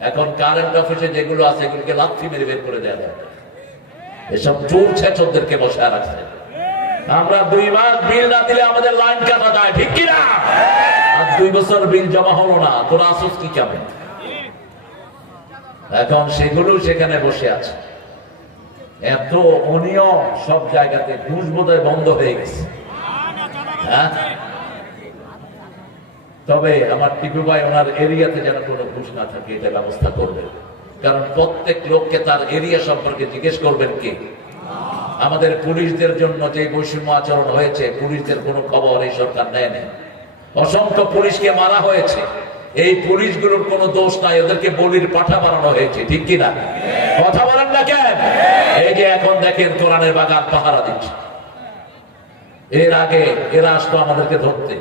এখন কারেন্ট অফিসে যেগুলো আছে, এগুলোকে লাথি মেরে বের করে দেওয়া যায়। এসব চোর ছেচরদেরকে বসায় রাখছে। আমরা 2 মাস বিল না দিলে আমাদের লাইন কাটা যায়, ঠিক কিনা? আর 2 বছর বিল জমা হলো না, তোরা আসুস কি কেমন? এখন সেগুলো সেখানে বসে আছে। এত অনিয়ম সব জায়গাতে। ঘুষ বোধহয় বন্ধ হয়ে গেছে। হ্যাঁ, তবে আমার টিপু ভাই ওনার এরিয়াতে যেন কোনো ঘুষ না থাকে, এটা ব্যবস্থা করবেন। কারণ প্রত্যেক লোককে তার এরিয়া সম্পর্কে জিজ্ঞেস করবেন কে? আমাদের পুলিশদের জন্য যে বৈষম্য আচরণ হয়েছে, পুলিশদের কোনো খবর এই সরকার নেয় না। অসংখ্য পুলিশকে মারা হয়েছে, এই পুলিশগুলোর কোনো দোষ নাই, ওদেরকে বলির পাঠা বানানো হয়েছে, ঠিক কিনা? কথা বলেন না কেন? এই যে এখন দেখেন কোরআনের বাগান পাহারা দিচ্ছে। এর আগে এরা আসতো আমাদেরকে ধরতে,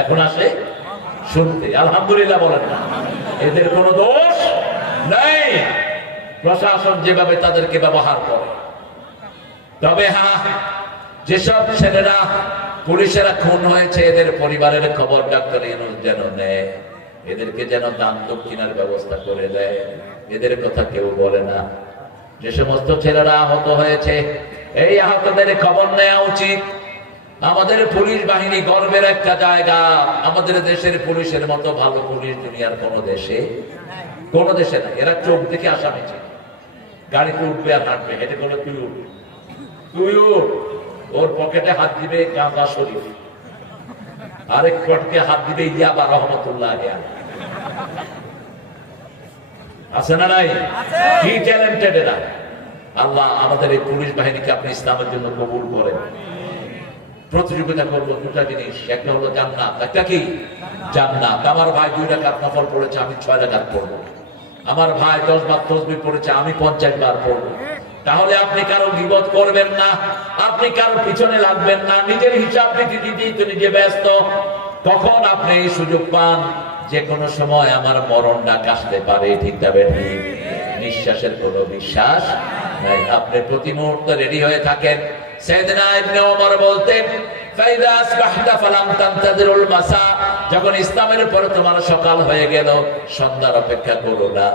এখন আসে শুনতে। আলহামদুলিল্লাহ বলেন না? এদের কোনো দোষ নেই, প্রশাসন যেভাবে তাদেরকে ব্যবহার করে। তবে হ্যাঁ, যেসব ছেলেরা পুলিশেরা খুন হয়েছে, এদের পরিবারের খবর ডাক্তার ইউনূস যেন নেয়, এদেরকে যেন দান দক্ষিণার ব্যবস্থা করে দেয়। এদের কথা কেউ বলে না। যে সমস্ত ছেলেরা আহত হয়েছে, এই আহতদের খবর নেওয়া উচিত। আমাদের পুলিশ বাহিনী গর্বের একটা জায়গা। আমাদের দেশের পুলিশের মতো ভালো পুলিশ দুনিয়ার কোনো দেশে না। এরা চোখ দেখে আসামি ছিল, গাড়িতে উঠবে আর হাঁটবে, হেঁটে করলে তুই উঠ, তুই উঠ। ওর পকেটে হাত দিবে গাঁজা শরীফ, আরেক পকেটে হাত দিবে ইয়াবা রহমতুল্লাহ। আছে না নাই? কি ট্যালেন্টেড এরা! আল্লাহ আমাদের এই পুলিশ বাহিনীকে আপনি ইসলামের জন্য কবুল করেন। প্রতিযোগিতা করবো দুটা জিনিস, একটা হলো জান্নাত, একটা কি জান্নাত। আমার ভাই 2 রাকাত নফল পড়েছে, আমি 6 রাকাত পড়বো। আমার ভাই 10 বার তাসবিহ পড়েছে, আমি 50 বার পড়বো। তাহলে আপনি কারো গীবত করবেন না, আপনি কারো পিছনে লাগবেন না, নিজের হিসাব নীতি দিতেই তো নিজে ব্যস্ত। তখন আপনি এই সুযোগ পান, যে কোনো সময় আমার মরণ ডাক আসতে পারে, ঠিক তবে ঠিক, নিঃশ্বাসের কোনো বিশ্বাস নাই। আপনি প্রতি মুহূর্তে রেডি হয়ে থাকেন। সাইয়েদনা ইবনে ওমর বলতেন, ফাইদা আসবাহতা ফালাম তানতাজিরুল মাসা, যখন ইসলামের উপর তোমার সকাল হয়ে গেল, সন্ধ্যার অপেক্ষা করো না,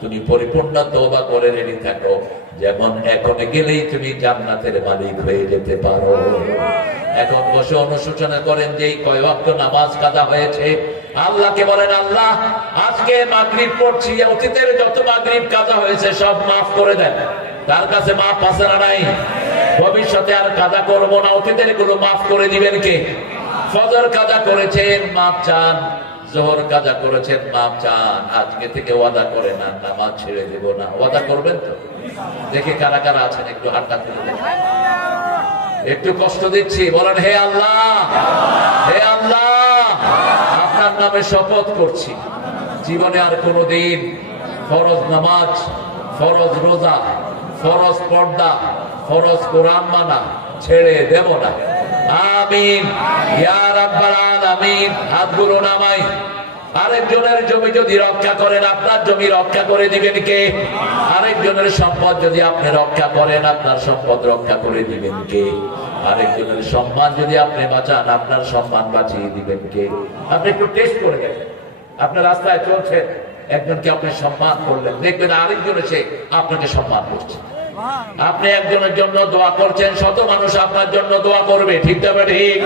তুমি পরিপূর্ণ তওবা করে রেডি থাকো, যেমন এখন গেলেই তুমি জান্নাতের মালিক হয়ে যেতে পারো। এখন বসে অনুশোচনা করেন যে এই কয় ওয়াক্ত নামাজ কাজা হয়েছে, আল্লাহকে বলেন, আল্লাহ আজকে মাগরিব পড়ছি, অতীতের যত মাগরিব কাজা হয়েছে সব মাফ করে দেন। তার কাছে মাফ আছে না নাই? ভবিষ্যতে আর কাজা করবো না, অতীতের গুলো মাফ করে দিবেন কে? ফজর কাজা করেছেন, মাফ চান। জোহর কাজা করেছেন, মাফ চান। আজকে থেকে ওয়াদা করে না, নামাজ ছেড়ে দেব না। ওয়াদা করবেন তো? দেখে কারা কারা আছেন একটু হাতটা তুলে দেখেন। একটু কষ্ট দিচ্ছি, বলেন হে আল্লাহ, হে আল্লাহ, আপনার নামে শপথ করছি, জীবনে আর কোনোদিন ফরজ নামাজ, ফরজ রোজা, ফরজ পর্দা, ফরজ কোরআন মানা ছেড়ে দেব না। আমিন ইয়া রাব্বাল আলামিন। হাতগুলো নামাই। আরেকজনের জমি যদি রক্ষা করেন, আপনার জমি রক্ষা করে দিবেন কে? আরেকজনের সম্পদ যদি আপনি রক্ষা করেন, আপনার সম্পদ রক্ষা করে দিবেন কে? আরেকজনের সম্মান যদি আপনি বাঁচান, আপনার সম্মান বাঁচিয়ে দিবেন কে? আপনি একটু টেস্ট করে দেখেন। আপনার রাস্তায় চলছেন, একজনকে আপনি সম্মান করলেন, দেখবেন আরেকজন এসে আপনাকে সম্মান করছে। আপনি একজনের জন্য দোয়া করছেন, শত মানুষ আপনার জন্য দোয়া করবে, ঠিক তবে ঠিক।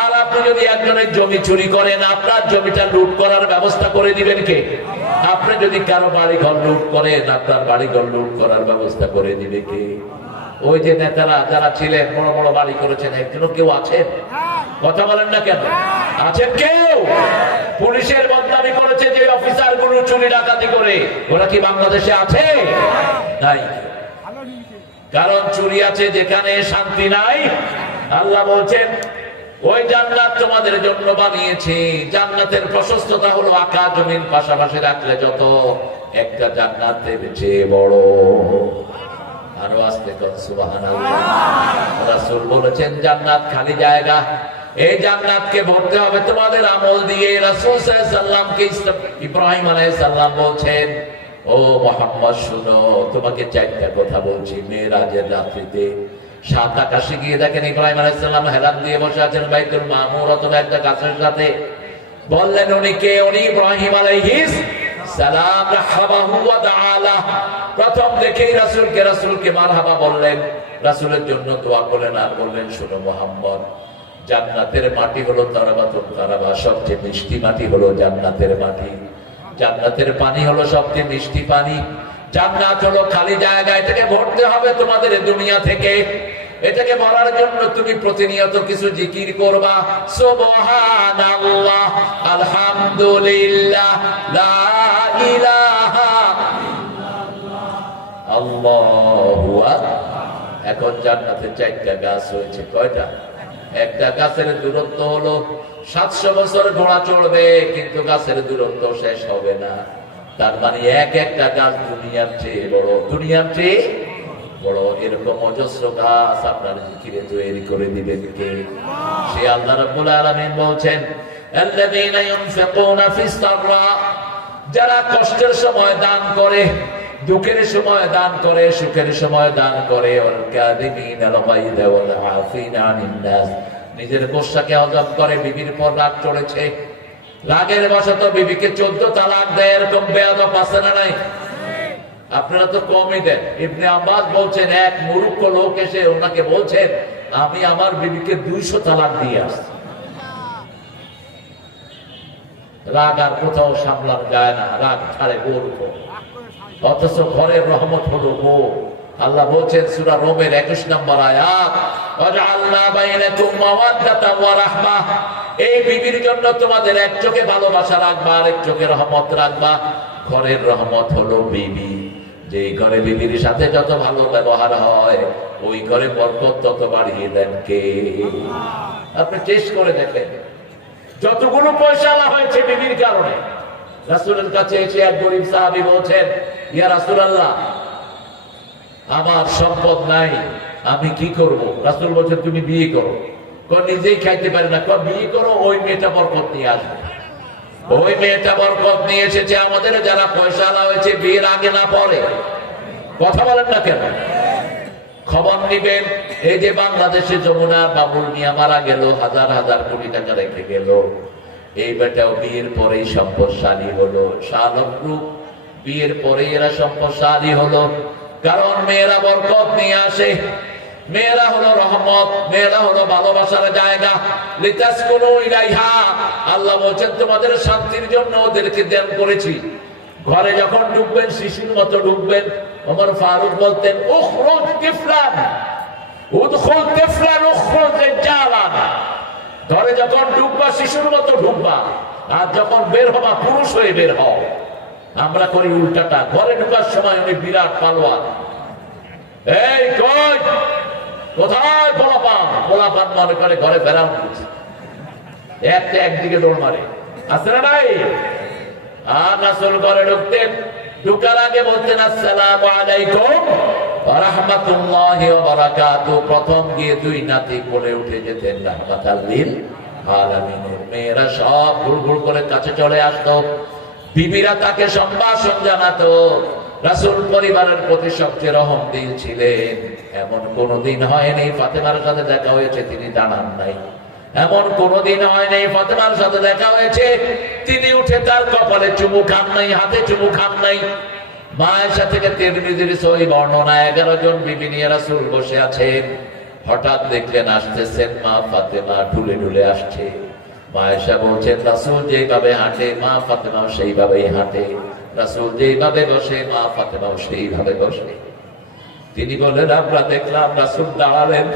আর আপনি যদি একজনের জমি চুরি করেন, আপনার জমিটা লুট করার ব্যবস্থা করে দিবেন কে? আপনি যদি কারো বাড়িঘর লুট করেন, আপনার বাড়িঘর লুট করার ব্যবস্থা করে দিবে কে? ওই যে নেতারা যারা ছিলেন, বড় বড় বাড়ি করেছেন, একজনও কেউ আছেন? কথা বলেন না কেন? আছেন কেউ? পুলিশের বদনামি করেছে যে অফিসার গুলো চুরি ডাকাতি করে, ওরা কি বাংলাদেশে আছে? নাই। কারণ চুরি আছে যেখানে শান্তি নাই। আল্লাহ বলছেন, ওই জান্নাত তোমাদের জন্য বানিয়েছি, জান্নাতের প্রশস্ততা হলো আকাশ জমিন পাশাপাশি রাখলে যত, একটা জান্নাতের চেয়ে বড়। আরো আসতে কর সুবহানাল্লাহ। রাসূল বলেছেন, জান্নাত খালি জায়গা, এই জান্নাতকে ভরতে হবে তোমাদের আমল দিয়ে। রাসূল সাল্লাল্লাহু আলাইহি সাল্লামকে ইব্রাহিম আলাইহিস সালাম বলছেন, ও মুহাম্মদ শুনো, তোমাকে 4টা কথা বলছি। মেরাজের রাত্রিতে 7 আকাশে গিয়ে দেখেন ইব্রাহিম আলাইহিস সালাম হেলান দিয়ে বসে আছেন বাইতুল মামুর অথবা একটা গাছের সাথে। বললেন, উনি কে? উনি ইব্রাহিম আলাইহিস সালাম। রাহাবাহু ওয়া তাআলা। প্রথম দেখেই রাসূলকে মারহাবা বললেন, রাসূলের জন্য দোয়া করলেন, আর বললেন, শুনো মুহাম্মদ, জান্নাতের মাটি হলো তারাবাতুত তারাবা, সবচেয়ে মিষ্টি মাটি হলো জান্নাতের মাটি। জান্নাতের পানি হলো সবচেয়ে মিষ্টি পানি। জান্নাত হলো খালি জায়গা, এটাকে ভরতে হবে তোমাদের দুনিয়া থেকে। এটাকে ভরার জন্য তুমি প্রতিনিয়ত কিছু জিকির করবা, সুবহানাল্লাহ, আলহামদুলিল্লাহ, লা ইলাহা ইল্লাল্লাহ, আল্লাহু আকবার। এখন জান্নাতে 4টা গাছ হয়েছে। কয়টা? একটা গাছের দূরত্ব হলো 700 বছর ঘোড়া চড়বে, কিন্তু গাছের দূরত্ব শেষ হবে না। তার মানে একটা গাছ দুনিয়ার চেয়ে বড়, দুনিয়ার চেয়ে বড়। এরকম অজস্র গাছ আপনার জিকিরে তৈরি করে দিবেন কে? সে আল্লাহ রাব্বুল আলামিন বলছেন, আল্লাযীনা ইউনফিকুনা ফিস সাররা, যারা কষ্টের সময় দান করে, দুঃখের সময় দান করে, সুখের সময় দান করে, ওয়াল কাযিমিনাল গায়যা ওয়াল আফিনা আনিন নাস, নিজের গোসাকে হজম করে। বিবির পর রাগ চড়েছে, রাগের বশত বিবিকে 14 তালাক দেয়, এরকম বেয়াদব আছে না নাই? আপনারা তো কমই দেন। ইবনে আব্বাস বলছেন, এক মূর্খ লোক এসে ওনাকে বলছেন, আমি আমার বিবিকে 200 তালাক দিয়ে আসছি। রাগ আর কোথাও সামলানো যায় না, রাগ ছাড়ে বউর উপর। অথচ ঘরের রহমত হলো বউ। আল্লাহ বলছেন সূরা রোমের 21 নম্বর আয়াত, ওয়াজআলনা বাইনাকুম মাওয়াদ্দাতান ওয়া রাহমাহ, এই বিবির জন্য তোমাদের এক চোখে ভালোবাসা রাখবা, আর এক চোখে রহমত রাখবা। ঘরের রহমত হলো বিবি, যে ঘরে বিবির সাথে যত ভালো ব্যবহার হয় ওই ঘরে বরকত তত বাড়িয়ে দেন কে? আপনি টেস্ট করে দেখেন, যতগুলো পয়সা আলা হয়েছে বিবির কারণে। রাসূলের কাছে এসে এক গরিব সাহাবী বলছেন, ইয়া রাসূলুল্লাহ, আমার সম্পদ নাই, আমি কি করব? রাসূল বলছেন, তুমি বিয়ে করো। নিজেই খাইতে পারে না, বিয়ে করো, ওই মেয়েটা বরকত নিয়ে আসবে। ওই মেয়েটা বরকত নিয়ে এসেছে। আমাদের যারা পয়সা আলা হয়েছে বিয়ের আগে না পরে, কথা বলেন না কেন? খবর নিবেন, এই যে বাংলাদেশে যমুনার বাবুল মিয়া মারা গেল, হাজার হাজার কোটি টাকা রেখে গেল, এই বেটাও বিয়ের পরেই সম্পদশালী হলো। শালক গ্রুপ বিয়ের পরে এরা সম্পদশালী হলো, কারণ মেয়েরা বরকত নিয়ে আসে, মেয়েরা হলো রহমত, মেয়েরা হলো ভালোবাসার জায়গা। লিতাসকুনু ইলাইহা, আল্লাহ বলছেন তোমাদের শান্তির জন্য ওদেরকে দান করেছি। ঘরে যখন ঢুকবেন শিশুর মতো ঢুকবেন। ওমর ফারুক বলতেন, উখরুজ তিফলান উদখুল তিফলান উখরুজ রিজালান। ঘরে যখন ঢুকবা শিশুর মতো ঢুকবা, আর যখন বের হবা পুরুষ হয়ে বের হও। আমরা করি উল্টাটা, ঘরে ঢুকার সময় উনি বিরাট পালোয়ান। এই কই কোথায় পোলাপান? পোলাপান মনে করে ঘরে বেড়ান করছে, একদিকে দৌড় মারে, আছে না নাই? আর রাসূল ঘরে ঢুকতেন, ঢুকার আগে বলতেন, আসসালামু আলাইকুম ওয়া রাহমাতুল্লাহি ওয়া বারাকাতুহু। প্রথম গিয়ে দুই নাতি কোলে উঠে যেতেন, রাহমাতাল লিল আলামিনের। মেয়েরা সব ঘুরঘুর করে কাছে চলে আসতো, বিবিরা তাকে সম্ভাষণ জানাতো। রাসূল পরিবারের প্রতি সবচেয়ে রহম দিয়েছিলেন। এমন কোনদিন হয়নি ফাতেমার সাথে দেখা হয়েছে তিনি জানান নাই, এমন কোনদিন হয় নাই ফাতেমার সাথে দেখা হয়েছে তিনি উঠে তার কপালে চুমু খান নাই, হাতে চুমু খান নাই। মা আয়েশা থেকে তিরমিজির সহিহ বর্ণনা, 11 জন বিবি নিয়ে রাসূল বসে আছেন। হঠাৎ দেখলেন আসতেছেন মা ফাতেমা, ঢুলে ঢুলে আসছে। মা আয়েশা বলছেন, রাসূল যেভাবে হাঁটে মা ফাতেমাও সেইভাবেই হাঁটে, রাসূল যেভাবে বসে মা ফাতেমাও সেইভাবে বসে। তিনি বলেন, আমরা দেখলাম রাসূল দাঁড়ালেন,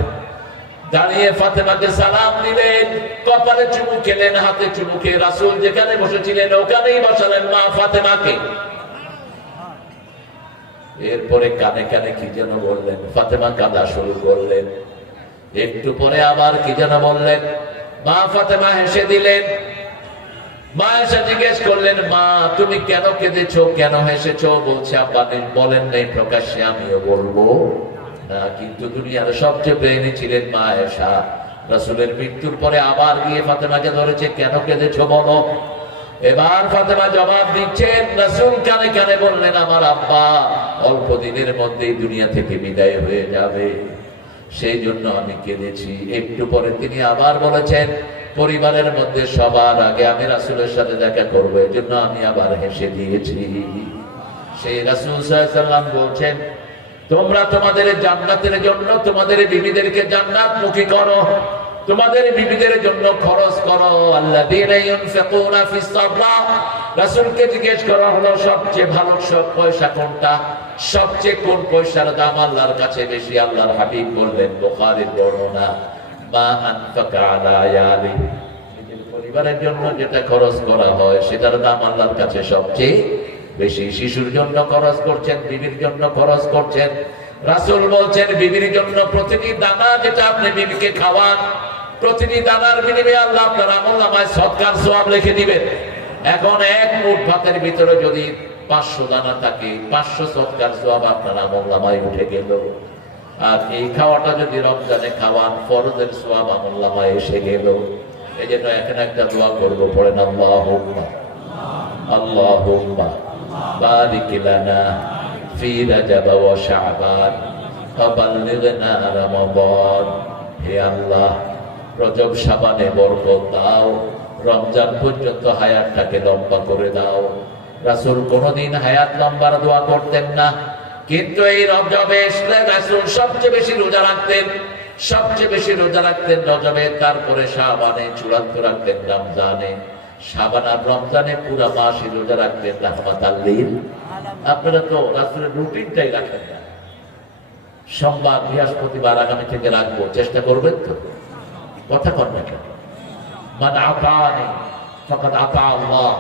দাঁড়িয়ে ফাতেমাকে সালাম দিলেন, কপালে চুমু খেলেন, হাতে চুমু খেয়ে রাসূল যেখানে বসেছিলেন ওখানেই বসালেন মা ফাতেমাকে। এরপরে কানে কানে কি যেন বললেন, ফাতেমা কাঁদা শুরু করলেন। একটু পরে আবার কি যেন বললেন, মা ফাতেমা হেসে দিলেন। মা এসে জিজ্ঞেস করলেন, মা তুমি কেন কেঁদেছো, কেন হেসেছো? বলছে, আব্বা বলেন নাই প্রকাশ্যে, আমিও বলবো না, কিন্তু দুনিয়ার সবচেয়ে প্রেমী ছিলেন মা আয়েশা। রাসূলের মৃত্যুর পরে আবার গিয়ে ফাতেমাকে ধরেছে, কেন কেঁদেছো বলো। এবার ফাতেমা জবাব দিচ্ছেন, রাসূল কানে কানে বললেন, আমার আব্বা অল্প দিনের মধ্যেই দুনিয়া থেকে বিদায় হয়ে যাবে, সেই জন্য আমি কেঁদেছি। একটু পরে তিনি আবার বলেছেন, পরিবারের মধ্যে সবার আগে আমি রাসূলের সাথে দেখা করবো, এজন্য আমি আবার হেসে দিয়েছি। সেই রাসূল সাল্লাল্লাহু আলাইহি ওয়াসাল্লাম বলছেন, তোমরা তোমাদের জান্নাতের জন্য তোমাদের বিবিদেরকে জান্নাতমুখী করো, তোমাদের বিবিদের জন্য খরচ করো। আল্লাযীনা ইউনফিকুনা ফিস সাদকা, রাসূলকে জিজ্ঞেস করা হলো সবচেয়ে ভালো সব পয়সা কোনটা, সবচেয়ে কোন পয়সার দাম আল্লাহর কাছে বেশি? আল্লাহর হাবিব বললেন, বুখারীর বর্ণনা, মা আনফাকা আলা ইয়ালি, নিজের পরিবারের জন্য যেটা খরচ করা হয় সেটার দাম আল্লাহর কাছে সবচেয়ে বেশি। শিশুর জন্য খরচ করছেন, বিবির জন্য খরচ করছেন। রাসূল বলছেন, বিবির জন্য প্রতিটি দানা যেটা আপনি বিবিকে খাওয়ান, প্রতিটি দানার বিনিময়ে আল্লাহ আপনার আমলনামায় সদকার সওয়াব লিখে দিবেন। এখন এক মুঠ ভাতের ভিতরে যদি 500 দানা থাকে, 500 সদকার সওয়াব আপনার আমলনামায় উঠে গেল। আর এই খাওয়াটা যদি রমজানে খাওয়ান, ফরজের সওয়াব আমলনামায় এসে গেল। এই জন্য এখন একটা দোয়া করবো, পড়েন, আল্লাহুম্মা আল্লাহুম্মা বারিক লানা ফি রাজাব ওয়া শাবান ওয়া বাল্লিগনা রমাদান। হে আল্লাহ, রজব শাবানে বরকত দাও, রমজান পর্যন্ত হায়াতটাকে লম্বা করে দাও। রাসূল কোনদিন হায়াত লম্বার দোয়া করতেন না, কিন্তু এই রজবে রাসূল সবচেয়ে বেশি রোজা রাখতেন, সবচেয়ে বেশি রোজা রাখতেন রজবে, তারপরে শাবানে, চূড়ান্ত রাখতেন রমজানে। শাবান আর রমজানে পুরো মাসই রোজা রাখতেন রাহমাতাল লিল। আপনারা তো রাসূলের রুটিনটাই রাখেন না। সোমবার, বৃহস্পতিবার আগামী থেকে রাখবো, চেষ্টা করবেন তো? কথা কর না কেন? মান আতানি ফাকাদ আতা আল্লাহ,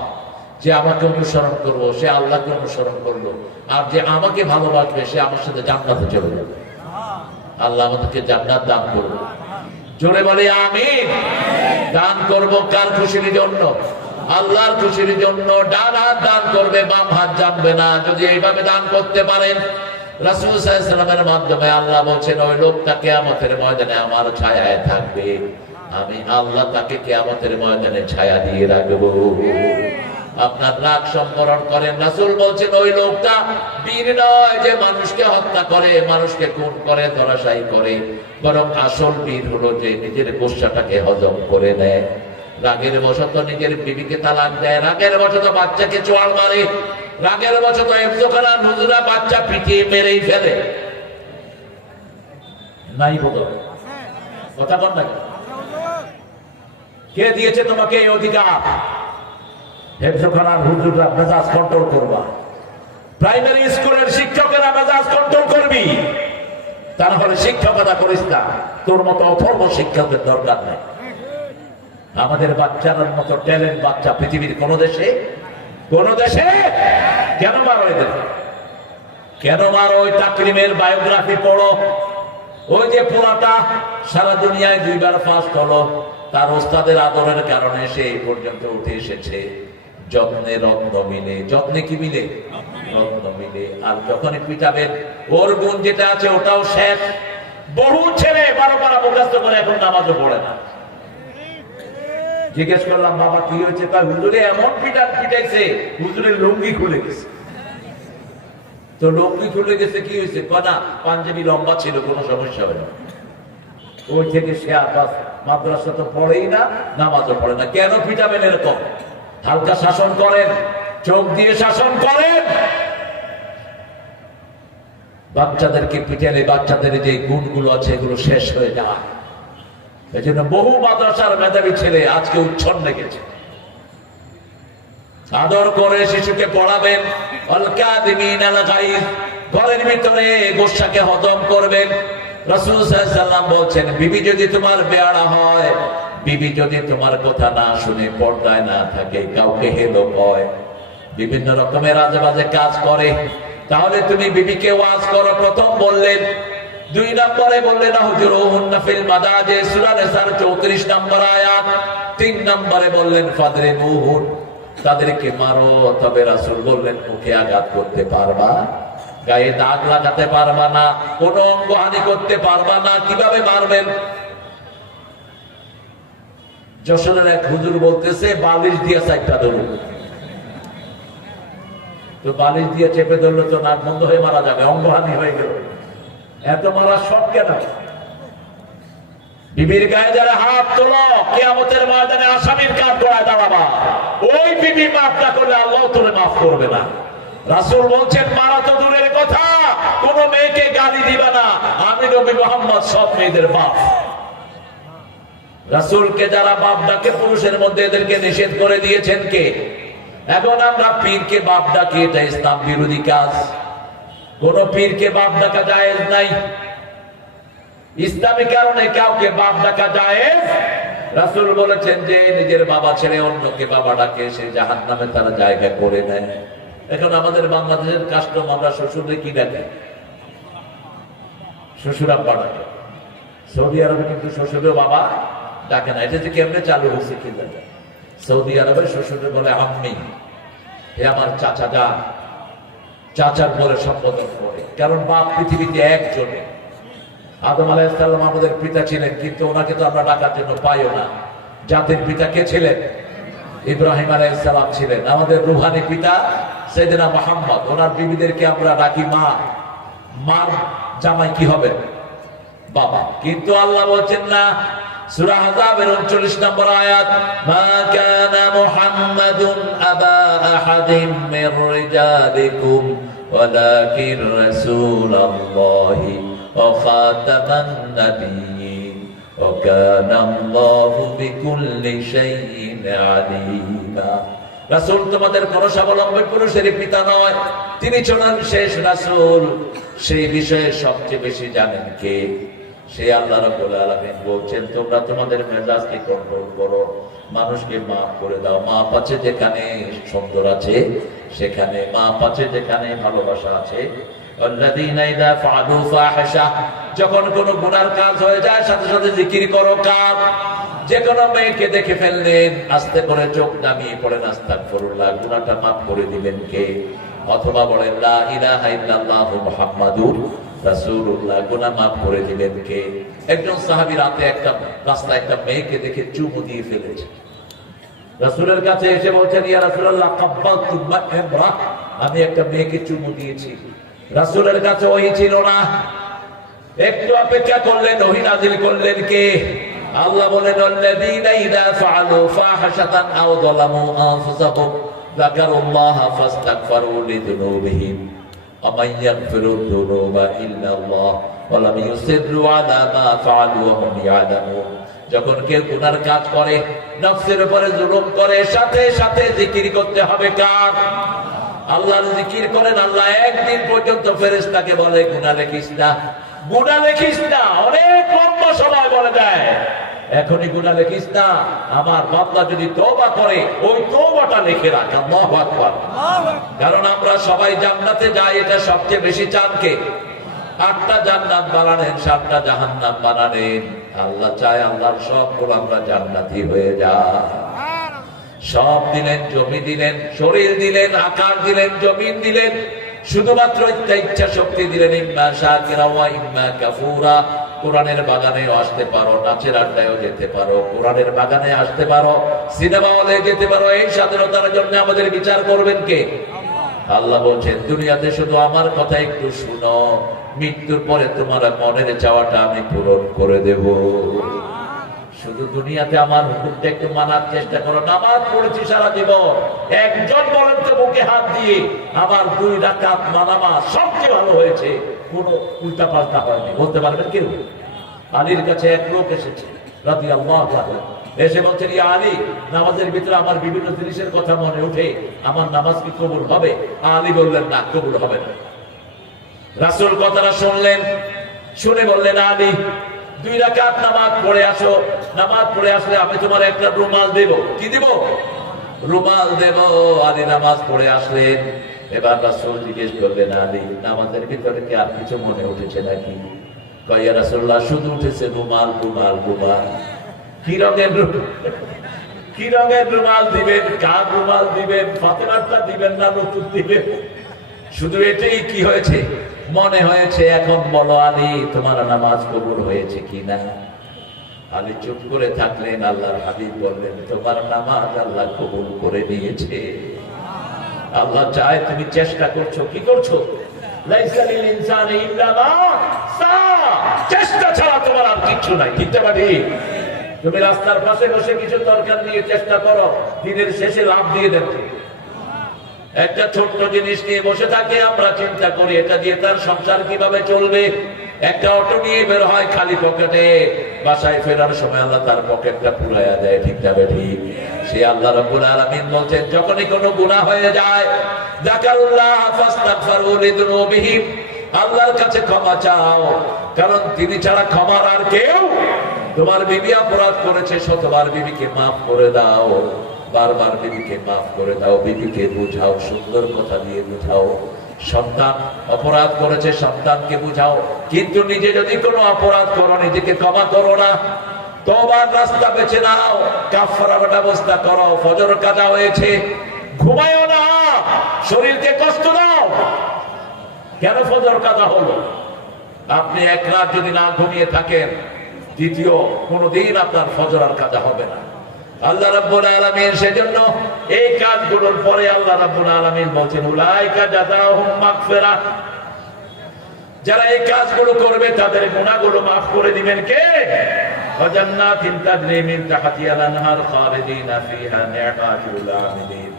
যে আমাকে অনুসরণ করবো সে আল্লাহকে অনুসরণ করলো, আর যে আমাকে ভালোবাসবে সে আমার সাথে জান্নাতে চলে যাবে। আল্লাহ আমাদেরকে জান্নাত দান করবো। জোরে বলি আমিন। দান করব কার খুশির জন্য? আল্লাহর খুশির জন্য। ডান হাত দান করবে, বাম হাত জানবে না। যদি এইভাবে দান করতে পারেন, রাসূল সাল্লাল্লাহু আলাইহি ওয়াসাল্লামের মাধ্যমে আল্লাহ বলছেন ওই লোকটা কিয়ামতের ময়দানে আমার ছায়ায় থাকবে, আমি আল্লাহ তাকে কিয়ামতের ময়দানে ছায়া দিয়ে রাখবো। আপনার রাগ সম্বরণ করেন। রাসূল বলছেন ওই লোকটা বীর নয় যে মানুষকে হত্যা করে, মানুষকে খুন করে, ধরাশায়ী করে, বরং আসল বীর হলো যে নিজের গোসাটাকে হজম করে নেয়। রাগের বশত নিজের বিবিকে তালাক দেয়, রাগের বশত বাচ্চাকে চোয়াল মারে, রাগের বশত ইফতেখানার হুজুরা বাচ্চা পিটিয়ে মেরেই ফেলে। নাই বোধ কথা বল না। কে দিয়েছে তোমাকে এই অধিকার? হেফজখানার হুজুররা মেজাজ কন্ট্রোল করবা, প্রাইমারি স্কুলের শিক্ষকেরা মেজাজ কন্ট্রোল করবি, তা না হলে শিক্ষকতা করিস না। তোর মতো অথর্ব শিক্ষকের দরকার নেই। আমাদের বাচ্চাদের মতো ট্যালেন্ট বাচ্চা পৃথিবীর কোন দেশে কেন মারো এদের? কেন মারো? ওই তাকরিমের বায়োগ্রাফি পড়ো। ওই যে পোলাটা সারা দুনিয়ায় 2 বার ফার্স্ট হলো, তার ওস্তাদের আদরের কারণে সে এই পর্যন্ত উঠে এসেছে। যত্নে রত্ন মিলে, যত্নে কি মিলে? রত্ন মিলে। আর যখনই পিটাবেন ওর গুণ যেটা আছে ওটাও শেষ। বহু ছেলে 12 পারা মুখস্থ করে এখন নামাজও পড়ে না। জিজ্ঞেস করলাম বাবা কি হয়েছে? তার হুজুরে এমন পিটাইছে হুজুরের লুঙ্গি খুলে গেছে। তো লুঙ্গি খুলে গেছে কি হয়েছে? না, পাঞ্জাবি লম্বা ছিল, কোনো সমস্যা হয় না। ওই থেকে সে আর মাদ্রাসা তো পড়েই না, নামাজও পড়ে না। কেন পিটাবেন এরকম? হালকা শাসন করেন, চোখ দিয়ে শাসন করেন। বাচ্চাদেরকে পিটালে বাচ্চাদের যে গুণগুলো আছে এগুলো শেষ হয়ে যায়। এই জন্য বহু মাদ্রাসার মেধাবী ছেলে আজকে উচ্ছন্নে গেছে। আদর করে শিশুকে পড়াবেন। ঘরের ভিতরে গোসাকে হজম করবেন। রাসূল সাল্লাল্লাহু আলাইহি ওয়াসাল্লাম বলছেন বিবি যদি তোমার বেয়াড়া হয়, বিবি যদি তোমার কথা না শুনে পর্দায় না থাকে, কাউকে হেলো কয়, বিভিন্ন রকমের আজে বাজে কাজ করে, তাহলে তুমি বিবিকে ওয়াজ করো। প্রথম বললেন। 2 নম্বরে বললেন হুজুরুহুন্না ফিল মাদাজি, সূরা নিসার 34 নম্বর আয়াত। 3 নম্বরে বললেন ফাদরিবুহুন, তাদেরকে মারো। তবে রাসূল বললেন মুখে আঘাত করতে পারবা, গায়ে দাগ লাগাতে পারবা না, কোন অঙ্গহানি করতে পারবা না। কিভাবে মারবেন? যশোরের এক হুজুর বলতেছে বালিশ দিয়ে 4টা ধরুন। তো বালিশ দিয়ে চেপে ধরলে তো নাক বন্ধ হয়ে মারা যাবে, অঙ্গহানি হয়ে গেল। এত মারা শখ কেন? বিবির গায়ে যারা হাত তোলো, কিয়ামতের ময়দানে আসামির কাঠ গড়ায় দাঁড়াবা। ওই বিবি মাফ না করলে আল্লাহ তোরে মাফ করবে না। রাসূল বলছেন মারা তো দূরের কথা, কোন মেয়েকে গালি দিবা না। আমি নবী মুহাম্মদ সব মেয়েদের বাপ। রাসূলকে যারা বাপ ডাকে পুরুষের মধ্যে এদেরকে নিষেধ করে দিয়েছেন কে? এখন আমরা পীরকে বাপ ডাকি, এটা ইসলাম বিরোধী কাজ। কোন পীরকে বাপ ডাকা জায়েজ নাই। ইসলামী কারণে কাউকে বাপ ডাকা জায়েজ। রাসূল বলেছেন যে নিজের বাবা ছেড়ে অন্যকে বাবা ডাকে সে জাহান্নামে তার জায়গা করে নেয়। এখন আমাদের বাংলাদেশের কাস্টম, আমরা শ্বশুরে কি ডাকে? শ্বশুর আব্বা ডাকে। সৌদি আরবে কিন্তু শ্বশুরের বাবা ডাকে না। এটা যে কেমনে চালু হয়েছে কি জানে? সৌদি আরবে শ্বশুরে বলে আম্মি, হে আমার চাচা যান। চাচার পরে সম্বোধন করে, কারণ বাপ পৃথিবীতে একজনে। আদম আলাইহিস সালাম আমাদের পিতা ছিলেন, কিন্তু ওনাকে তো আমরা ডাকার জন্য পাইও না। জাতির পিতা কে ছিলেন? ইব্রাহিম আলাইহিস সালাম ছিলেন। আমাদের রুহানি পিতা সাইয়েদনা মুহাম্মদ, ওনার বিবিদেরকে আমরা ডাকি মা। মার জামাই কি হবে? বাবা। কিন্তু আল্লাহ বলছেন না, সূরা আহজাবের 39 নম্বর আয়াত, মা কানা মুহাম্মাদুন আবা আহাদিম মির রিজালিকুম ওয়ালাকিন রাসূলুল্লাহি ওয়া খাতামান নাবিয়্যিন ওয়া কানা আল্লাহু বিকুল্লি শাইইন আলীমা। রাসূল তোমাদের কোন স্বাবলম্বী পুরুষের পিতা নয়, তিনি ছিলেন শেষ রাসূল। সেই বিষয়ে সবচেয়ে বেশি জানেন কে? সে আল্লাহ রাব্বুল আলামিন বলছেন তোমরা তোমাদের মেজাজকে কন্ট্রোল করো, মানুষকে মাফ করে দাও। মাপ আছে যেখানে সুন্দর আছে, সেখানে মাপ আছে যেখানে ভালোবাসা আছে। আল্লাযীনা ইযা ফাআলু ফাহিশা, যখন কোনো গুনার কাজ হয়ে যায় সাথে সাথে জিকির করো। কার? যে কোনো মেয়েকে দেখে ফেললেন, আস্তে করে চোখ নামিয়ে পড়েন আস্তাগফিরুল্লাহ, গুনাহটা মাফ করে দিবেন কে? অথবা বলেন লা ইলাহা ইল্লাল্লাহু মুহাম্মাদুর রাসূলুল্লাহ, গুনাহ মাফ করে দিবেন কে? একজন সাহাবী রাতে রাস্তায় একটা মেয়েকে দেখে চুমু দিয়ে ফেলেছে। রাসূলের কাছে এসে বলছেন ইয়া রাসূলুল্লাহ কাব্বালতু ইমরা, আমি একটা মেয়েকে চুমু দিয়েছি। রাসূলের কাছে ওহী ছিল না, একটু অপেক্ষা করলেন, ওহী নাযিল করলেন কে? আল্লাহ বলেন আল্লাযীনা ইযা ফাআলু ফাহিশাতান আও যালামু আনফুসাহুম যাকারুল্লাহা ফাস্তাগফিরু লিযুনুবিহিম ওয়া মান ইয়াগফিরুদ যুনুবা ইল্লাল্লাহ ওয়া লাম ইউসিররু আলা মা ফাআলু ওয়া হুম ইয়ালামুন। যখন কেউ গুনার কাজ করে, নফসের উপরে জুলুম করে, সাথে সাথে জিকির করতে হবে কার? আল্লাহর জিকির করেন। আল্লাহ একদিন পর্যন্ত ফেরেশতাকে বলে গুনাহ লিখিস না, গুনাহ লিখিস না, অনেক লম্বা সময় বলে দেয় এখনই গুনাহ লিখিস না। আমার বান্দা যদি তওবা করে ওই তওবাটা লিখে রাখ। আল্লাহু আকবার। কারণ আমরা সবাই জান্নাতে যাই, এটা সবচেয়ে বেশি চান কে? 8টা জান্নাত বানালেন, 7টা জাহান্নাম বানালেন। আল্লাহ চায় আল্লাহর সবগুলো আমরা জান্নাতি হয়ে যায়। সব দিলেন, জমি দিলেন, শরীর দিলেন, আকার দিলেন, জমিন দিলেন, শুধুমাত্র একটা ইচ্ছা শক্তি দিলেন। ইম্মা শাকিরা ওয়া ইম্মা কাফুরা। কোরআনের বাগানেও আসতে পারো, নাচের আড্ডায়ও যেতে পারো, কোরআনের বাগানে আসতে পারো, সিনেমা হলে যেতে পারো। এই স্বাধীনতার জন্য আমাদের বিচার করবেন কে? আল্লাহ বলছেন দুনিয়াতে শুধু আমার কথা একটু শুনো, মৃত্যুর পরে তোমার মনের চাওয়াটা আমি পূরণ করে দেব। শুধু দুনিয়াতে আমার হুকুমটা একটু মানার চেষ্টা করো। নামাজ পড়েছি সারা জীবন, একজন বলেন তো মুখে হাত দিয়ে আমার 2 রাকাত নামাজ সবচেয়ে ভালো হয়েছে, কোনো উল্টা পাল্টা হয়নি, বলতে পারবেন কেউ? আলীর কাছে এক লোক এসেছে রাদিয়াল্লাহু আনহু, এসে বলছেন ইয়া আলী, নামাজের ভিতরে আমার বিভিন্ন জিনিসের কথা মনে ওঠে, আমার নামাজ কি কবুল হবে? আলী বললেন না, কবুল হবে না। রাসূল কথাটা শুনলেন, শুনে বললেন আলী 2 রাকাত নামাজ পড়ে আসো, নামাজ পড়ে আসলে আমি তোমার একটা রুমাল দেব। কি দেব? রুমাল দেব। আলী নামাজ পড়ে আসলেন। এবার রাসূল জিজ্ঞেস করলেন আলী, নামাজের ভিতরে কি আর কিছু মনে উঠেছে নাকি? কয় ইয়া রাসূলুল্লাহ শুধু উঠেছে রুমাল, রুমাল, রুমাল। কি রঙের রুমাল দিবেন? কার রুমাল দিবেন? ফাতেমারটা দিবেন না নতুন দিবেন? শুধু এটাই কি হয়েছে মনে হয়েছে। এখন বলো আলী, তোমার নামাজ কবুল হয়েছে কিনা? আলী চুপ করে থাকলেন। আল্লাহর হাবিব বললেন তোমার নামাজ আল্লাহ কবুল করে নিয়েছে। আল্লাহ চায় তুমি চেষ্টা করছো। কি করছো? লাইসা লিল ইনসানি ইল্লা মা সা। চেষ্টা ছাড়া তোমার আর কিছু নাই। ঠিক না ঠিক? তুমি রাস্তার পাশে বসে কিছু তরকার নিয়ে চেষ্টা করো, দিনের শেষে লাভ দিয়ে দেবে। একটা ছোট্ট জিনিস নিয়ে বসে থাকে, আমরা চিন্তা করি এটা দিয়ে তার সংসার কিভাবে চলবে। একটা অটো নিয়ে বের হয় খালি পকেটে, বাসায় ফেরার সময় আল্লাহ তার পকেটটা পুরাইয়া দেয়। ঠিক যাবে ঠিক? সে আল্লাহ রাব্বুল আলামিন বলছেন যখনই কোনো গুনাহ হয়ে যায়, যাকারুল্লাহ ফাস্তাগফিরু লিযুনুবিহিম, আল্লাহর কাছে ক্ষমা চাও, কারণ তিনি ছাড়া ক্ষমার আর কেউ। তোমার বিবি অপরাধ করেছে, শতবার বিবিকে মাফ করে দাও, বারবার বিবিকে মাফ করে দাও, বিবিকে বুঝাও, সুন্দর কথা দিয়ে বুঝাও। সন্তান অপরাধ করেছে, সন্তানকে বুঝাও। কিন্তু নিজে যদি কোনো অপরাধ করো, নিজেকে ক্ষমা করো না, তওবার রাস্তা বেছে নাও, কাফারার ব্যবস্থা করো। ফজর কাজা হয়েছে, ঘুমায়ও না, শরীরকে কষ্ট দাও। কেন ফজর কাজা হলো? আপনি এক রাত যদি না ঘুমিয়ে থাকেন, দ্বিতীয় কোনদিন আপনার ফজর আর কাজা হবে না। আল্লাহ রাব্বুল আলামিন সেজন্য এই কাজগুলোর পরে আল্লাহ রাব্বুল আলামিন বলেন উলাইকা জাযাহুম মাগফিরাহ, যারা এই কাজগুলো করবে তাদের গুনাহগুলো maaf করে দিবেন কে? ওয়া জান্নাতিন তাজরি মিন তাহতিহাল আনহার খালিদিনা ফিহা নি'মাতুল আমিলিন,